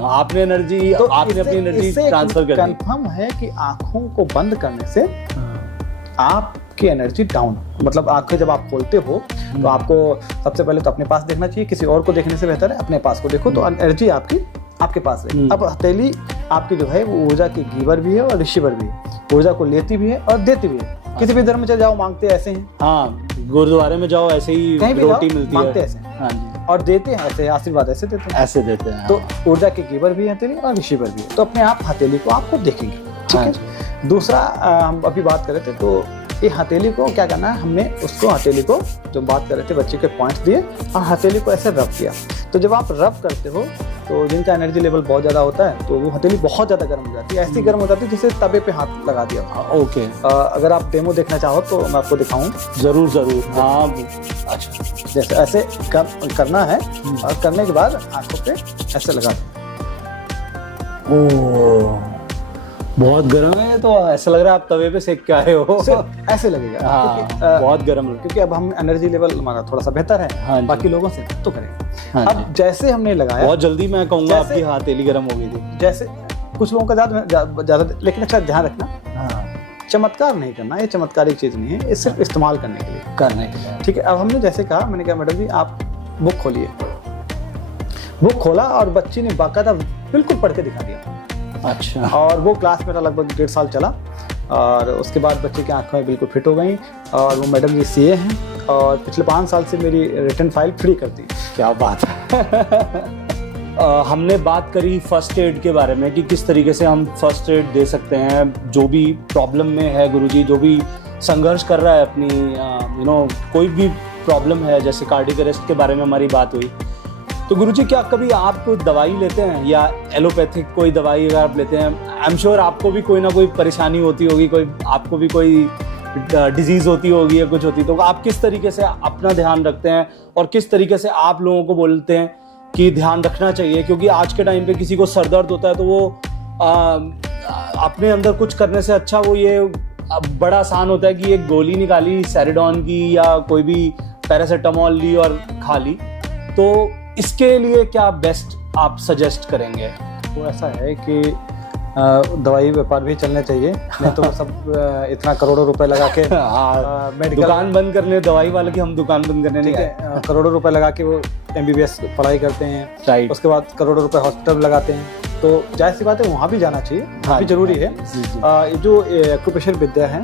आपने एनर्जी, तो आपने अपनी एनर्जी ट्रांसफर कर दी। कंफर्म है कि आंखों को बंद करने से आपकी एनर्जी डाउन, मतलब आंखें जब आप खोलते हो तो आपको सबसे पहले तो अपने पास देखना चाहिए, किसी और को देखने से बेहतर है अपने पास को देखो, तो एनर्जी आपके पास है। अब हथेली आपकी जो है वो ऊर्जा की गिवर भी है और रिसीवर भी है, ऊर्जा को लेती भी है और देती भी है। किसी भी धर्म में चले जाओ, मांगते ऐसे हैं, हाँ, गुरुद्वारे में जाओ ऐसे ही कहीं भी रोटी जाओ, मिलती मांगते है, ऐसे, हाँ जी, और देते हैं ऐसे, आशीर्वाद ऐसे देते हैं। ऐसे देते हैं, तो ऊर्जा की गिवर भी है हथेली और रिसीवर भी है, तो अपने आप हथेली को आपको देखेंगे। ठीक हाँ है। दूसरा हम अभी बात कर रहे थे, तो ये हथेली को क्या करना है, हमने उसको हथेली को जो बात कर रहे थे, बच्चे के पॉइंट्स दिए और हथेली को ऐसे रब किया। तो जब आप रब करते हो तो जिनका एनर्जी लेवल बहुत ज़्यादा होता है, तो वो हथेली बहुत ज़्यादा गर्म हो जाती है, ऐसी गर्म हो जाती है जैसे तवे पे हाथ लगा दिया हो। ओके, अगर आप डेमो देखना चाहो तो मैं आपको दिखाऊं, जरूर जरूर, हाँ, अच्छा, जैसे ऐसे करना है और करने के बाद आंखों पे ऐसे लगा दें। ओ, बहुत गर्म है, तो ऐसा लग रहा है आप तवे पे सेक के आए हो। सिर्फ ऐसे लगेगा, हाँ, क्योंकि बहुत गर्म लग, क्योंकि अब हम एनर्जी लेवल हमारा थोड़ा सा बेहतर है हाँ जी। बाकी लोगों से, तो करेंगे। हाँ जी। अब जैसे हमने लगाया, बहुत जल्दी मैं कहूँगा जैसे- आपकी हथेली गर्म हो गई थी। जैसे कुछ लोगों का ज्यादा, लेकिन अच्छा ध्यान रखना, हाँ, चमत्कार नहीं करना, ये चमत्कारिक चीज नहीं है, ये सिर्फ इस्तेमाल करने के लिए। करने के लिए, ठीक है। अब हमने जैसे कहा, मैंने कहा मैडम जी आप बुक खोलिए, बुक खोला और बच्ची ने बाकायदा बिल्कुल पढ़ के दिखा दिया, अच्छा, और वो क्लास मेरा लगभग 1.5 साल चला, और उसके बाद बच्चे की आंखें बिल्कुल फिट हो गई, और वो मैडम जी सीए हैं और पिछले 5 साल से मेरी रिटर्न फाइल फ्री करती। क्या बात है। हमने बात करी फर्स्ट एड के बारे में कि किस तरीके से हम फर्स्ट एड दे सकते हैं, जो भी प्रॉब्लम में है गुरुजी, जो भी संघर्ष कर रहा है अपनी कोई भी प्रॉब्लम है, जैसे कार्डियक अरेस्ट के बारे में हमारी बात हुई, तो गुरुजी क्या कभी आप दवाई लेते हैं या एलोपैथिक कोई दवाई अगर आप लेते हैं, आई एम श्योर आपको भी कोई ना कोई परेशानी होती होगी, कोई आपको भी कोई डिजीज होती होगी या कुछ होती, तो आप किस तरीके से अपना ध्यान रखते हैं और किस तरीके से आप लोगों को बोलते हैं कि ध्यान रखना चाहिए? क्योंकि आज के टाइम पे किसी को सर दर्द होता है तो वो अपने अंदर कुछ करने से अच्छा वो ये बड़ा आसान होता है कि एक गोली निकाली सेरिडॉन की या कोई भी पैरासीटामोल ली और खा ली। तो इसके लिए क्या बेस्ट आप सजेस्ट करेंगे? तो ऐसा है कि दवाई व्यापार भी चलने चाहिए, नहीं तो सब इतना करोड़ों रुपए लगा के मेडिकल दुकान बंद कर ले दवाई वाले की, हम दुकान बंद करने नहीं आए। करोड़ों रुपए लगा के वो MBBS पढ़ाई करते हैं, राइट। उसके बाद करोड़ों रुपए हॉस्पिटल लगाते हैं, तो जाहिर सी बात है वहाँ भी जाना चाहिए, वहाँ भी जरूरी है। ये जो एक्यूप्रेशर विद्या है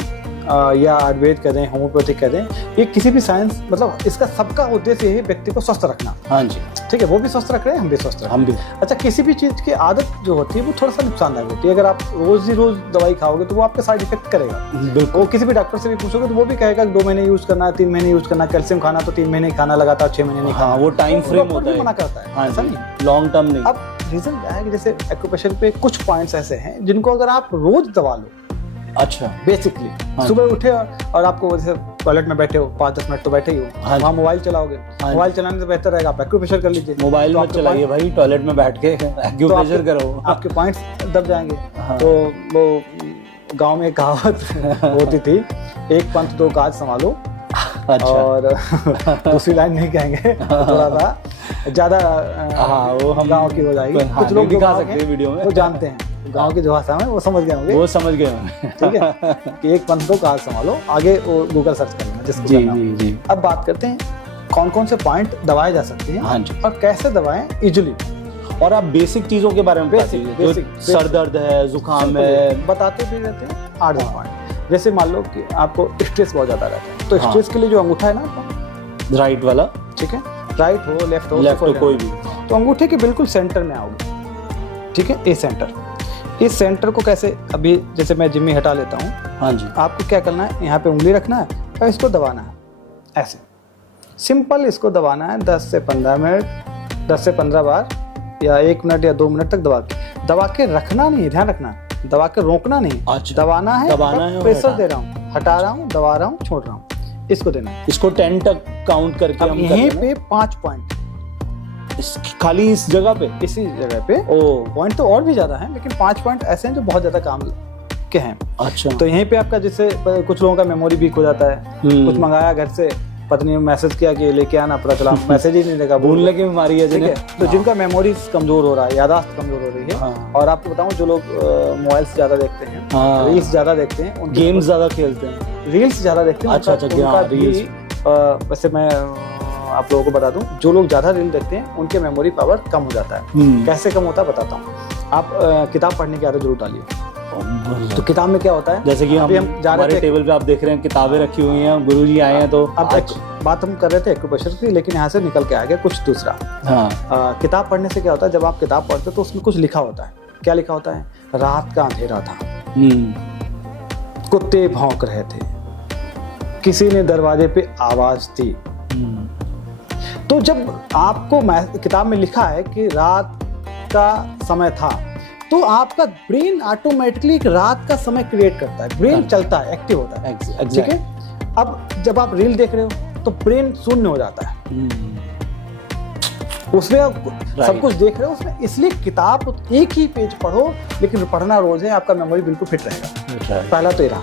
या आयुर्वेद कह दें, होम्योपैथिक कह दें, ये किसी भी साइंस, मतलब इसका सबका उद्देश्य यही व्यक्ति को स्वस्थ रखना। हाँ जी, ठीक है, वो भी स्वस्थ रख रहे हैं, हम भी स्वस्थ रख रहे हैं, हम भी। अच्छा, किसी भी चीज़ की आदत जो होती है वो थोड़ा सा नुकसानदायक होती है। अगर आप रोज ही रोज दवाई खाओगे तो वो आपके साइड इफेक्ट करेगा। बिल्कुल। वो किसी भी डॉक्टर से भी पूछोगे तो वो भी कहेगा कि 2 महीने यूज करना है, 3 महीने यूज करना है। कैल्शियम खाना तो 3 महीने ही खाना, लगातार 6 महीने नहीं खाना। हाँ, वो टाइम फ्रेम होता है, मना करता है, हाँ ऐसा जी, नहीं, लॉन्ग टर्म नहीं। अब रीजन क्या है कि जैसे एक्यूप्रेशर पे कुछ पॉइंट्स ऐसे हैं जिनको अगर आप रोज दबा लो, अच्छा, बेसिकली हाँ। सुबह उठे और आपको जैसे टॉयलेट में बैठे हो, 5-10 मिनट तो बैठे ही हो, हाँ। वहाँ मोबाइल चलाओगे, हाँ। मोबाइल चलाने से बेहतर रहेगा आप एक्यूप्रेशर कर लीजिए। मोबाइल तो मत आपके चलाइए भाई, टॉयलेट में बैठ के एक्यूप्रेशर करो, आपके पॉइंट्स दब जाएंगे। हाँ। तो वो गांव में एक कहावत होती थी, एक पंथ 2 काज संभालो। अच्छा। और दूसरी लाइन नहीं कहेंगे, थोड़ा सा ज्यादा हाँ, वो हम गांव की हो जाएगी। हाँ, कुछ लोग दिखा सकते हैं वीडियो में, वो जानते हैं गांव की जो भाषा में, वो समझ गए होंगे, वो समझ गए होंगे। ठीक है कि एक पंथ 2 काज संभालो, आगे वो गूगल सर्च करेंगे जिसको जी करना हो। जी जी। अब बात करते हैं कौन कौन से पॉइंट दबाए जा सकते हैं, हाँ जी, और कैसे दबाएं इजीली। और आप बेसिक चीजों के बारे में बता बेसिक- दीजिए, जो बेसिक- सर दर्द है, जुकाम है, बताते भी रहते हैं 8-10 पॉइंट। जैसे मान लो कि आपको स्ट्रेस बहुत ज्यादा रहता है, तो हाँ। स्ट्रेस के लिए जो अंगूठा है ना आपका, राइट वाला, ठीक है, राइट हो लेफ्ट हो, लेफ्ट हो, कोई भी, तो अंगूठे के बिल्कुल सेंटर में आओगे, ठीक है, ए सेंटर। इस सेंटर को कैसे, अभी जैसे मैं जिम्मी हटा लेता हूँ, हाँ जी, आपको क्या करना है, यहाँ पे उंगली रखना है और इसको दबाना है, ऐसे सिंपल इसको दबाना है 10 से 15 मिनट, 10 से 15 बार, या 1 मिनट या 2 मिनट तक दबा के रखना नहीं है, ध्यान रखना, दबा के रोकना नहीं, अच्छा, दबाना है, और प्रेशर दे रहा हूँ, हटा रहा हूँ, दबा रहा हूँ, छोड़ रहा हूँ, इसको देना है। इसको 10 तक काउंट करके अब हम यहीं कर पे 5 पॉइंट, खाली इस जगह पे, इसी जगह पे, ओ पॉइंट तो और भी ज्यादा हैं, लेकिन 5 पॉइंट ऐसे हैं जो बहुत ज्यादा काम के हैं। अच्छा, तो यहीं पे आपका, जैसे कुछ लोगों का मेमोरी वीक हो जाता है, कुछ मंगाया घर से, पत्नी ने मैसेज किया कि लेके आना, पता चला मैसेज ही नहीं लगा, भूलने की बीमारी है ठीक है। जिन्हें, तो जिनका मेमोरी कमजोर हो रहा है, याददाश्त कमजोर हो रही है, हाँ। और आपको बताऊं जो लोग मोबाइल से ज्यादा देखते हैं, हाँ। रील्स ज्यादा देखते हैं, उनके गेम्स ज्यादा खेलते हैं, रील्स ज्यादा देखते हैं, अच्छा, उनका हाँ, भी, रील्स। वैसे मैं आप लोगों को बता दूं, जो लोग ज्यादा रील देखते हैं उनके मेमोरी पावर कम हो जाता है। कैसे कम होता है बताता हूँ। आप किताब पढ़ने की आदत जरूर डालिए। तो किताब में क्या होता है, जैसे कि अभी हम जा रहे हमारे थे, टेबल पे आप देख रहे हैं किताबें रखी हुई हैं, गुरुजी आए हैं, तो अब एक बात हम कर रहे थे एक्यूप्रेशर की, लेकिन यहाँ से निकल के आ गया कुछ दूसरा। हाँ, किताब पढ़ने से क्या होता है, जब आप किताब पढ़ते हो तो उसमें कुछ लिखा होता है। क्या लिखा होता है, रात का अंधेरा था, कुत्ते भौंक रहे थे, किसी ने दरवाजे पे आवाज दी। तो जब आपको किताब में लिखा है कि रात का समय था, तो आपका ब्रेन ऑटोमेटिकली एक रात का समय क्रिएट करता है, ब्रेन चलता है, एक्टिव होता है, ठीक है। अब जब आप रील देख रहे हो तो ब्रेन शून्य हो जाता है, उसमें आप सब कुछ देख रहे हो उसमें, इसलिए किताब एक ही पेज पढ़ो, लेकिन पढ़ना रोज है, आपका मेमोरी बिल्कुल फिट रहेगा। पहला तो ये रहा।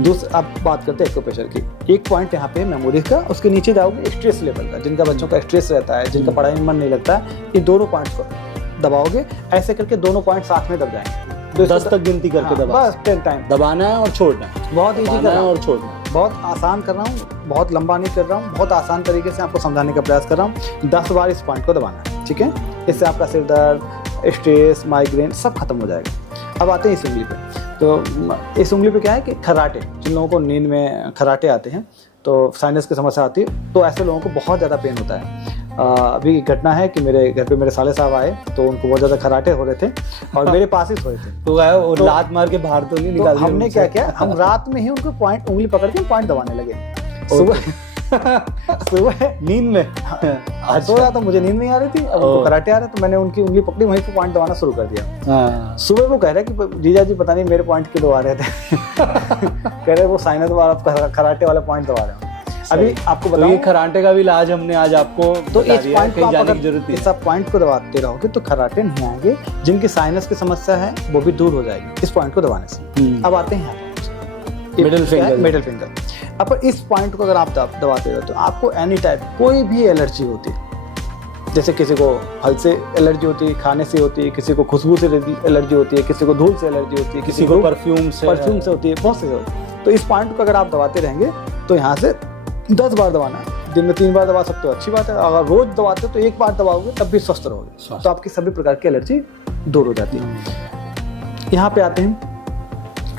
दूसरा, अब बात करते हैं एक्यूप्रेशर की। एक पॉइंट यहाँ पे मेमोरी का, उसके नीचे जाओगे स्ट्रेस लेवल का, जिनका बच्चों का स्ट्रेस रहता है, जिनका पढ़ाई में मन नहीं लगता है, ये दोनों पॉइंट्स को दबाओगे, ऐसे करके दोनों पॉइंट साथ में दब जाएंगे। 10 तक गिनती करके दबा, बस 10 टाइम दबाना है और छोड़ना है, बहुत ईजी दबाना कर है रहा हूँ, और छोड़ना है। बहुत आसान कर रहा हूँ, बहुत लंबा नहीं कर रहा हूँ, बहुत आसान तरीके से आपको समझाने का प्रयास कर रहा हूँ। 10 बार इस पॉइंट को दबाना है, ठीक है। इससे आपका सिर दर्द, स्ट्रेस, माइग्रेन सब खत्म हो जाएगा। अब आते हैं इस उंगली पे। तो इस उंगली पे क्या है कि खर्राटे, जिन लोगों को नींद में खर्राटे आते हैं, तो साइनस की समस्या आती है, तो ऐसे लोगों को बहुत ज़्यादा पेन होता है। अभी घटना है कि मेरे घर पे मेरे साले साहब आए, तो उनको बहुत ज़्यादा खर्राटे हो रहे थे और मेरे पास ही सोए थे। तो लात मार के बाहर तो नहीं तो निकाल, हमने क्या किया, हम रात में ही उनको पॉइंट, उंगली पकड़ के पॉइंट दबाने लगे। सुबह नींद में? सो रहा था, मुझे नींद नहीं आ रही थी, अब उनको कराटे आ रहा, तो मैंने उनकी उंगली पकड़ी, वहीं पे पॉइंट दबाना शुरू कर दिया। हाँ। सुबह वो कह रहे कि जीजा जी पता नहीं मेरे पॉइंट क्यों दबा रहे थे। कह रहे वो साइनस वाला कराटे वाला पॉइंट दबा रहे हो। अभी आपको तो बताऊं, ये कराटे का भी इलाज हमने आज आपको तो बता इस दिया, पॉइंट को कहीं आप जाने अगर की जरूरत नहीं इस आप पॉइंट को दबाते रहोगे तो खराटे नहीं आएंगे। जिनकी साइनस की समस्या है वो भी दूर हो जाएगी इस पॉइंट को दबाने से। अब आते हैं मिडिल फिंगर। Middle finger. अब इस पॉइंट को अगर आप दबाते रहो तो आपको एनी टाइप कोई भी एलर्जी होती है, जैसे किसी को फल से एलर्जी होती है, खाने से होती है, किसी को खुशबू से एलर्जी होती है, किसी को धूल से एलर्जी होती है, किसी को परफ्यूम से होती है, बहुत से होती है। तो इस पॉइंट को अगर आप दबाते रहेंगे तो यहाँ से 10 बार दबाना है। दिन में 3 बार दबा सकते हो, अच्छी बात है। अगर रोज दबाते हो तो 1 बार दबाओगे तब भी स्वस्थ रहोगे, तो आपकी सभी प्रकार की एलर्जी दूर हो जाती है। यहाँ पे आते हैं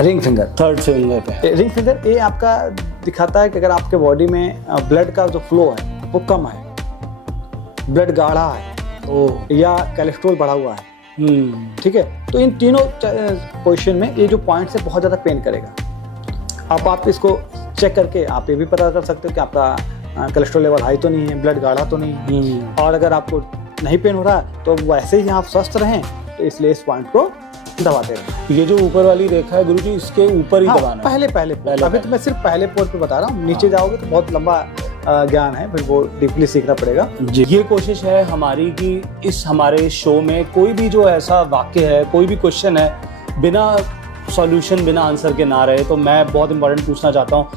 रिंग फिंगर। थर्ड फिंगर पे रिंग फिंगर, ये आपका दिखाता है कि अगर आपके बॉडी में ब्लड का जो फ्लो है वो कम है, ब्लड गाढ़ा है या कोलेस्ट्रॉल बढ़ा हुआ है, ठीक है, तो इन तीनों पोजीशन में ये जो पॉइंट है बहुत ज़्यादा पेन करेगा। अब आप इसको चेक करके आप ये भी पता कर सकते हो कि आपका कोलेस्ट्रॉल लेवल हाई तो नहीं है, ब्लड गाढ़ा तो नहीं है। और अगर आपको नहीं पेन हो रहा तो वैसे ही आप स्वस्थ रहें, तो इसलिए इस पॉइंट को दबाते रहें। ये जो ऊपर वाली रेखा है गुरुजी, इसके ऊपर ही दबाना है। पहले अभी तो मैं सिर्फ पहले पोर्ट पे बता रहा हूँ, नीचे जाओगे तो बहुत लंबा ज्ञान है, फिर वो डीपली सीखना पड़ेगा। ये कोशिश है हमारी कि इस हमारे शो में कोई भी जो ऐसा वाक्य है, कोई भी क्वेश्चन है, बिना सॉल्यूशन, बिना आंसर के ना रहे। तो मैं बहुत इंपॉर्टेंट पूछना चाहता हूँ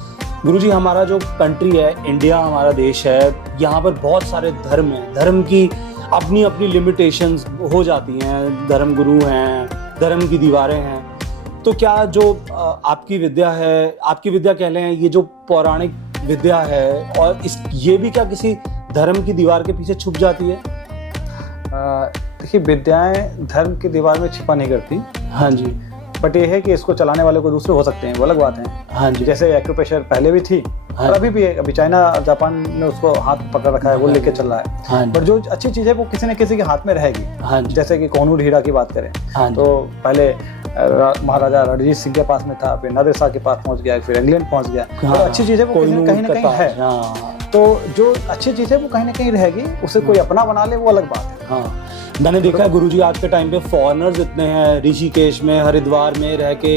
गुरुजी, हमारा जो कंट्री है, इंडिया हमारा देश है, यहाँ पर बहुत सारे धर्म हैं, धर्म की अपनी अपनी लिमिटेशंस हो जाती हैं, धर्म गुरु हैं, धर्म की दीवारें हैं। तो क्या जो आपकी विद्या है, आपकी विद्या कह लें, ये जो पौराणिक विद्या है, और ये भी क्या किसी धर्म की दीवार के पीछे छुप जाती है? देखिए, विद्याएं धर्म की दीवार में छिपा नहीं करती। हाँ जी। बट ये है कि इसको चलाने वाले को दूसरे हो सकते हैं, वो अलग बात है। हाँ जी। जैसे एक्यूप्रेशर पहले भी थी, हाँ, और अभी भी है। अभी चाइना और जापान ने उसको हाथ पकड़ रखा है, वो लेके चल रहा है। हाँ, पर जो अच्छी चीज है वो किसी न किसी के हाथ में रहेगी। हाँ, जैसे कि कोहिनूर हीरा की बात करें, हाँ, तो पहले महाराजा रणजीत सिंह के पास में था, फिर नादिर शाह के पास पहुंच गया, फिर इंग्लैंड पहुंच गया। हाँ, तो अच्छी चीज है वो कहीं ना कहीं है। हाँ, तो जो अच्छी चीज है वो कहीं ना कहीं रहेगी, उसे कोई अपना बना ले वो अलग बात है। हाँ, मैंने देखा है गुरुजी, आज के टाइम पे फॉरेनर्स इतने हैं, ऋषिकेश में, हरिद्वार में रह के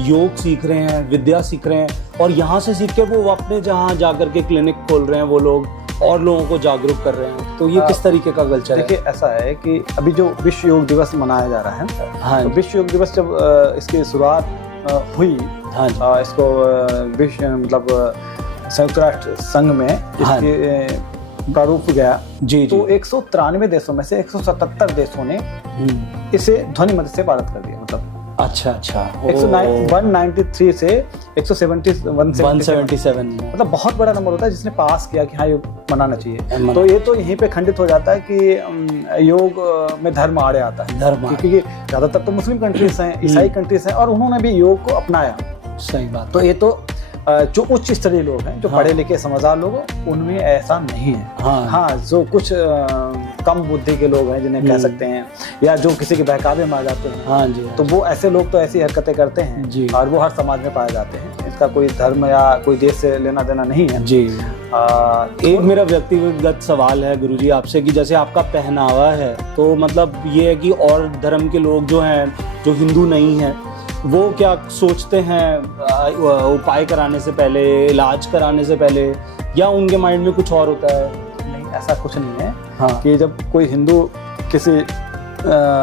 योग सीख रहे हैं, विद्या सीख रहे हैं, और यहाँ से सीख के वो अपने जहाँ जाकर के क्लिनिक खोल रहे हैं, वो लोग और लोगों को जागरूक कर रहे हैं। तो ये किस तरीके का कल्चर है? देखिए, ऐसा है कि अभी जो विश्व योग दिवस मनाया जा रहा है, हाँ, तो विश्व योग दिवस जब इसकी शुरुआत हुई, हाँ, इसको विश्व मतलब संयुक्त राष्ट्र संघ में इसके प्रारूप गया जी, तो 193 देशों में से 177 देशों ने इसे ध्वनि मत से पारित कर दिया। मतलब अच्छा 193 से 177 मतलब बहुत बड़ा नंबर होता है जिसने पास किया कि हाँ योग मनाना चाहिए। तो ये तो यहीं पे खंडित हो जाता है कि योग में धर्म आड़े आता है, क्योंकि ज्यादातर तो मुस्लिम कंट्रीज हैं, ईसाई कंट्रीज हैं, और उन्होंने भी योग को अपनाया। सही बात। तो ये तो जो उच्च स्तरीय लोग हैं, जो पढ़े लिखे समझदार लोग, उनमें ऐसा नहीं है। हाँ, जो कुछ कम बुद्धि के लोग हैं, जिन्हें कह सकते हैं, या जो किसी के बहकावे में आ जाते हैं, हाँ जी, तो वो ऐसे लोग तो ऐसी हरकतें करते हैं जी, और वो हर समाज में पाए जाते हैं। इसका कोई धर्म या कोई देश से लेना देना नहीं है जी। एक मेरा व्यक्तिगत सवाल है गुरुजी आपसे, कि जैसे आपका पहनावा है, तो मतलब ये है कि और धर्म के लोग जो हैं, जो हिंदू नहीं हैं, वो क्या सोचते हैं उपाय कराने से पहले, इलाज कराने से पहले, या उनके माइंड में कुछ और होता है? नहीं, ऐसा कुछ नहीं है। हाँ, कि जब कोई हिंदू किसी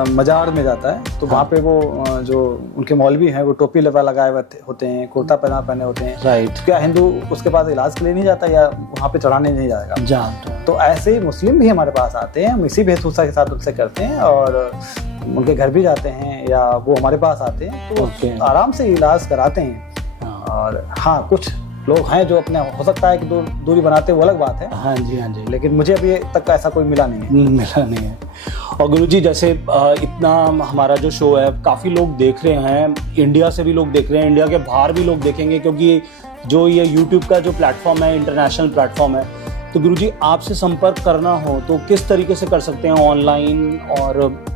मजार में जाता है, तो वहाँ पे वो जो उनके मौलवी हैं, वो टोपी लगाए हुए होते हैं, कुर्ता पहना पहने होते हैं। राइट। क्या हिंदू उसके पास इलाज के लिए नहीं जाता, या वहाँ पे चढ़ाने नहीं जाएगा? तो ऐसे ही मुस्लिम भी हमारे पास आते हैं, हम इसी वेशभूषा के साथ उनसे करते हैं, और उनके घर भी जाते हैं, या वो हमारे पास आते हैं, तो आराम से इलाज कराते हैं। और हाँ, कुछ लोग हैं जो अपने, हो सकता है कि दूरी बनाते, वो अलग बात है। हाँ जी, हाँ जी। लेकिन मुझे अभी तक ऐसा कोई मिला नहीं है। और गुरुजी, जैसे इतना हमारा जो शो है, काफ़ी लोग देख रहे हैं, इंडिया से भी लोग देख रहे हैं, इंडिया के बाहर भी लोग देखेंगे, क्योंकि जो ये यूट्यूब का जो प्लेटफॉर्म है, इंटरनेशनल प्लेटफॉर्म है। तो गुरुजी, आपसे संपर्क करना हो तो किस तरीके से कर सकते हैं? ऑनलाइन? और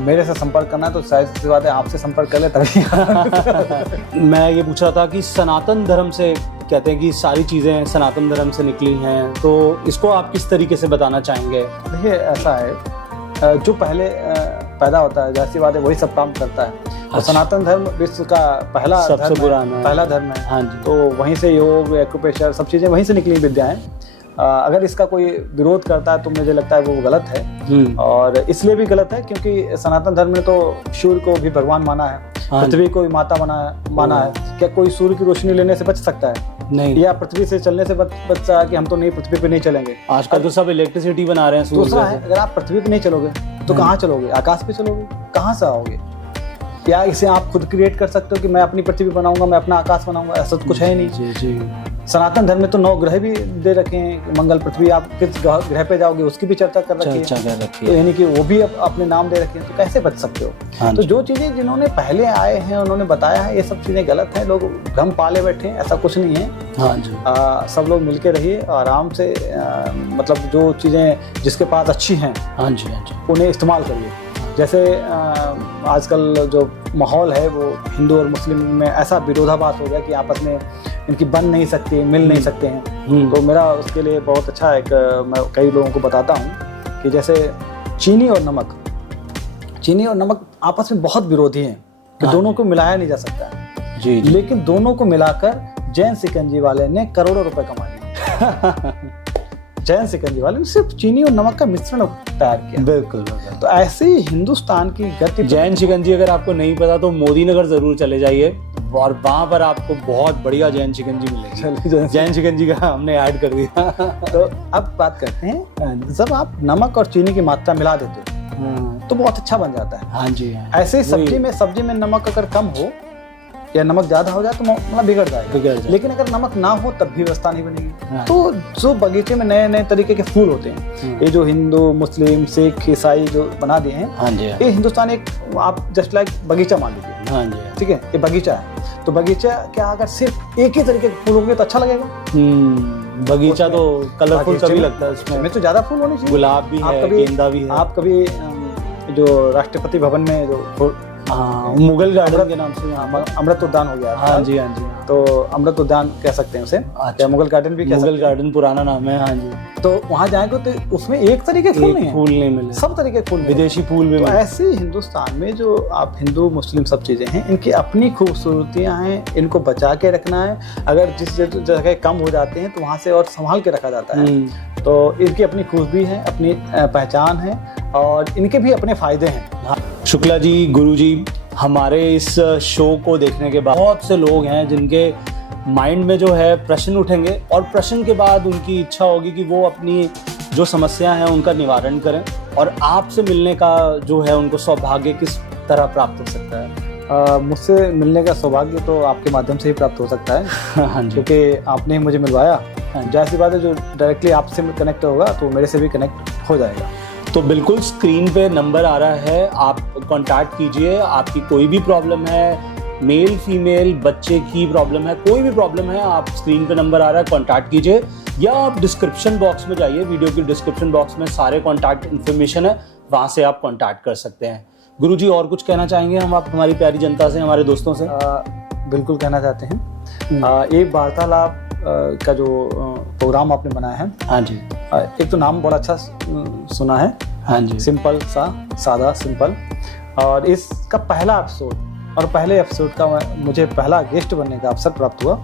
मेरे से संपर्क करना है तो शायद सी बात है, आपसे संपर्क कर ले तभी। मैं ये पूछ रहा था कि सनातन धर्म से कहते हैं कि सारी चीज़ें सनातन धर्म से निकली हैं, तो इसको आप किस तरीके से बताना चाहेंगे? देखिए ऐसा है, जो पहले पैदा होता है, जाहिर सी बात है वही सब काम करता है। और सनातन धर्म विश्व का पहला सबसे पुराना पहला धर्म है। हाँ जी। तो वहीं से योग, एक्यूप्रेशर, सब चीज़ें वहीं से निकली विद्याएं। अगर इसका कोई विरोध करता है तो मुझे लगता है वो गलत है। और इसलिए भी गलत है क्योंकि सनातन धर्म ने तो सूर्य को भी भगवान माना है, पृथ्वी को भी माता माना है। क्या कोई सूर्य की रोशनी लेने से बच सकता है? नहीं। या पृथ्वी से चलने से बच सकता है कि हम तो नहीं, पृथ्वी पे नहीं चलेंगे। आजकल तो सब इलेक्ट्रिसिटी बना रहे हैं सूर्य दूसरा से। है, अगर आप पृथ्वी पे नहीं चलोगे तो कहाँ चलोगे? आकाश पे चलोगे? कहाँ से आओगे? या इसे आप खुद क्रिएट कर सकते हो कि मैं अपनी पृथ्वी बनाऊंगा, मैं अपना आकाश बनाऊंगा? ऐसा तो कुछ है ही नहीं। जी जी। सनातन धर्म में तो 9 ग्रह भी दे रखे हैं, मंगल, पृथ्वी, आप किस ग्रह पे जाओगे उसकी भी चर्चा कर रखी है। तो यानी कि वो भी अपने नाम दे रखे हैं, तो कैसे बच सकते हो? हाँ तो जो चीजें जिन्होंने पहले आए हैं उन्होंने बताया है, ये सब चीजें गलत हैं। लोग भ्रम पाले बैठे हैं, ऐसा कुछ नहीं है। हाँ जी। सब लोग मिलके रहिए आराम से, मतलब जो चीजें जिसके पास अच्छी हैं हाँ जी। हाँ जी। उन्हें इस्तेमाल करिए। जैसे आजकल जो माहौल है वो हिंदू और मुस्लिम में ऐसा विरोधाभास हो गया कि आपस में इनकी बन नहीं सकती, मिल नहीं सकते हैं। तो मेरा उसके लिए बहुत अच्छा एक, मैं कई लोगों को बताता हूँ कि जैसे चीनी और नमक आपस में बहुत विरोधी हैं कि दोनों को मिलाया नहीं जा सकता है। जी। लेकिन दोनों को मिलाकर जैन शिकंजी वाले ने करोड़ों रुपए कमा लिए। जैन शिकंजी वाले ने सिर्फ चीनी और नमक का मिश्रण तैयार किया। बिल्कुल। तो ऐसे ही हिंदुस्तान की गति। जैन शिकंजी अगर आपको नहीं पता तो मोदी नगर जरूर चले जाइए और वहां पर आपको बहुत बढ़िया जैन शिकंजी मिलेगी। जैन शिकंजी का हमने ऐड कर दिया। तो अब बात करते हैं, जब आप नमक और चीनी की मात्रा मिला देते हो तो बहुत अच्छा बन जाता है। हाँ जी। ऐसे ही सब्जी में नमक अगर कम हो या नमक ज्यादा हो जाए तो मतलब बिगड़ जाएगा। लेकिन अगर नमक ना हो तब भी व्यवस्था नहीं बनेगी। तो जो बगीचे में नए नए तरीके के फूल होते हैं, ये जो हिंदू, मुस्लिम, सिख, ईसाई जो बना दिए हैं, हाँ जी। ये हिंदुस्तान एक, आप जस्ट लाइक बगीचा मान लीजिए। हाँ जी। ठीक है, ये बगीचा है। तो बगीचा क्या, अगर सिर्फ एक ही तरीके के फूल होंगे तो अच्छा लगेगा? बगीचा तो कलरफुल तभी लगता है, उसमें तो ज्यादा फूल होने चाहिए। गुलाब भी है, गेंदा भी है। आप कभी जो राष्ट्रपति भवन में जो मुगल गार्डन के नाम से अमृत उद्यान हो गया। हाँ जी। हाँ जी। तो अमृत उद्यान कह सकते हैं उसे। अच्छा। मुगल गार्डन भी कह सकते हैं। मुगल गार्डन पुराना नाम है। हाँ जी। तो वहां जाएंगे तो उसमें एक तरीके के फूल नहीं मिले, सब तरीके के फूल, विदेशी फूल भी मिले। ऐसे ही हिंदुस्तान में जो आप हिंदू मुस्लिम सब चीजें हैं, इनकी अपनी खूबसूरतियां हैं, इनको बचा के रखना है। अगर जिस जगह कम हो जाते हैं तो वहां से और संभाल के रखा जाता है। तो इनकी अपनी खूबी है, अपनी पहचान है और इनके भी अपने फायदे हैं। शुक्ला जी, गुरु जी, हमारे इस शो को देखने के बाद बहुत से लोग हैं जिनके माइंड में जो है प्रश्न उठेंगे और प्रश्न के बाद उनकी इच्छा होगी कि वो अपनी जो समस्या है उनका निवारण करें, और आपसे मिलने का जो है उनको सौभाग्य किस तरह प्राप्त हो सकता है? मुझसे मिलने का सौभाग्य तो आपके माध्यम से ही प्राप्त हो सकता है। हाँ जी। क्योंकि आपने ही मुझे मिलवाया। जाहिर सी बात है, जो डायरेक्टली आपसे कनेक्ट होगा तो मेरे से भी कनेक्ट हो जाएगा। तो बिल्कुल स्क्रीन पे नंबर आ रहा है, आप कांटेक्ट कीजिए। आपकी कोई भी प्रॉब्लम है, मेल फीमेल, बच्चे की प्रॉब्लम है, कोई भी प्रॉब्लम है, आप स्क्रीन पे नंबर आ रहा है, कांटेक्ट कीजिए। या आप डिस्क्रिप्शन बॉक्स में जाइए, वीडियो की डिस्क्रिप्शन बॉक्स में सारे कांटेक्ट इन्फॉर्मेशन है, वहाँ से आप कांटेक्ट कर सकते हैं। गुरुजी, और कुछ कहना चाहेंगे हम, आप हमारी प्यारी जनता से, हमारे दोस्तों से? बिल्कुल कहना चाहते हैं। ये वार्तालाप का जो प्रोग्राम आपने बनाया है, हाँ जी, एक तो नाम बड़ा अच्छा सुना है। हाँ जी। सिंपल सा, सादा, सिंपल। और इसका पहला एपिसोड, और पहले एपिसोड का मुझे पहला गेस्ट बनने का अवसर प्राप्त हुआ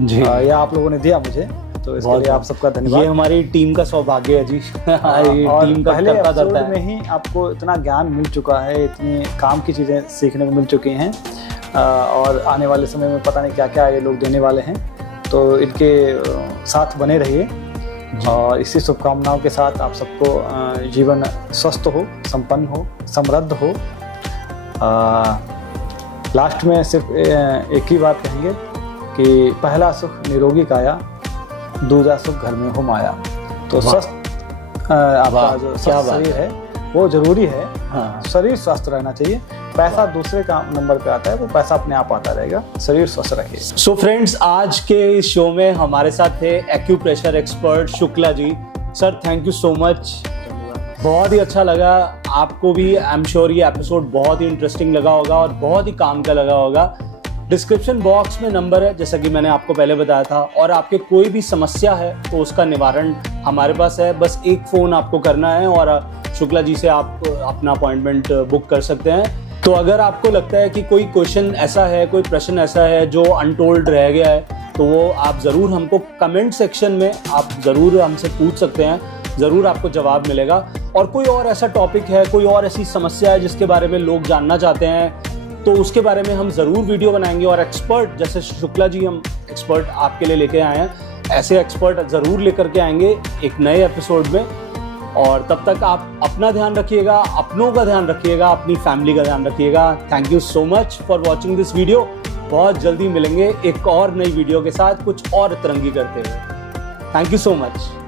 जी। यह आप लोगों ने दिया मुझे, तो इसके लिए आप सबका धन्यवाद। ये हमारी टीम का सौभाग्य है जी। और टीम पहले एपिसोड में ही आपको इतना ज्ञान मिल चुका है, इतनी काम की चीज़ें सीखने को मिल चुकी हैं, और आने वाले समय में पता नहीं क्या क्या ये लोग देने वाले हैं। तो इनके साथ बने रहिए और इसी शुभकामनाओं के साथ आप सबको जीवन स्वस्थ हो, संपन्न हो, समृद्ध हो। लास्ट में सिर्फ एक ही बात कहेंगे कि पहला सुख निरोगी काया, दूजा सुख घर में हो माया। तो स्वस्थ आपका जो स्वस्थ शरीर है वो जरूरी है। हाँ, शरीर स्वस्थ रहना चाहिए। पैसा दूसरे का नंबर पे आता है, वो पैसा अपने आप आता रहेगा। शरीर स्वस्थ रखिए। सो फ्रेंड्स, आज के इस शो में हमारे साथ थे acupressure expert Shukla ji. Sir, thank you so much, बहुत ही अच्छा लगा। आपको भी आई एम श्योर ये एपिसोड बहुत ही इंटरेस्टिंग लगा होगा और बहुत ही काम का लगा होगा। डिस्क्रिप्शन बॉक्स में नंबर है, जैसा कि मैंने आपको पहले बताया था, और आपके कोई भी समस्या है तो उसका निवारण हमारे पास है। बस एक फ़ोन आपको करना है और शुक्ला जी से आप अपना अपॉइंटमेंट बुक कर सकते हैं। तो अगर आपको लगता है कि कोई क्वेश्चन ऐसा है, कोई प्रश्न ऐसा है जो अनटोल्ड रह गया है, तो वो आप ज़रूर हमको कमेंट सेक्शन में आप ज़रूर हमसे पूछ सकते हैं, ज़रूर आपको जवाब मिलेगा। और कोई और ऐसा टॉपिक है, कोई और ऐसी समस्या है जिसके बारे में लोग जानना चाहते हैं, तो उसके बारे में हम ज़रूर वीडियो बनाएंगे। और एक्सपर्ट जैसे शुक्ला जी, हम एक्सपर्ट आपके लिए लेके आए हैं, ऐसे एक्सपर्ट ज़रूर लेकर के आएंगे एक नए एपिसोड में। और तब तक आप अपना ध्यान रखिएगा, अपनों का ध्यान रखिएगा, अपनी फैमिली का ध्यान रखिएगा। Thank you so much for watching this video. बहुत जल्दी मिलेंगे एक और नई वीडियो के साथ, कुछ और तरंगी करते हुए। Thank you so much.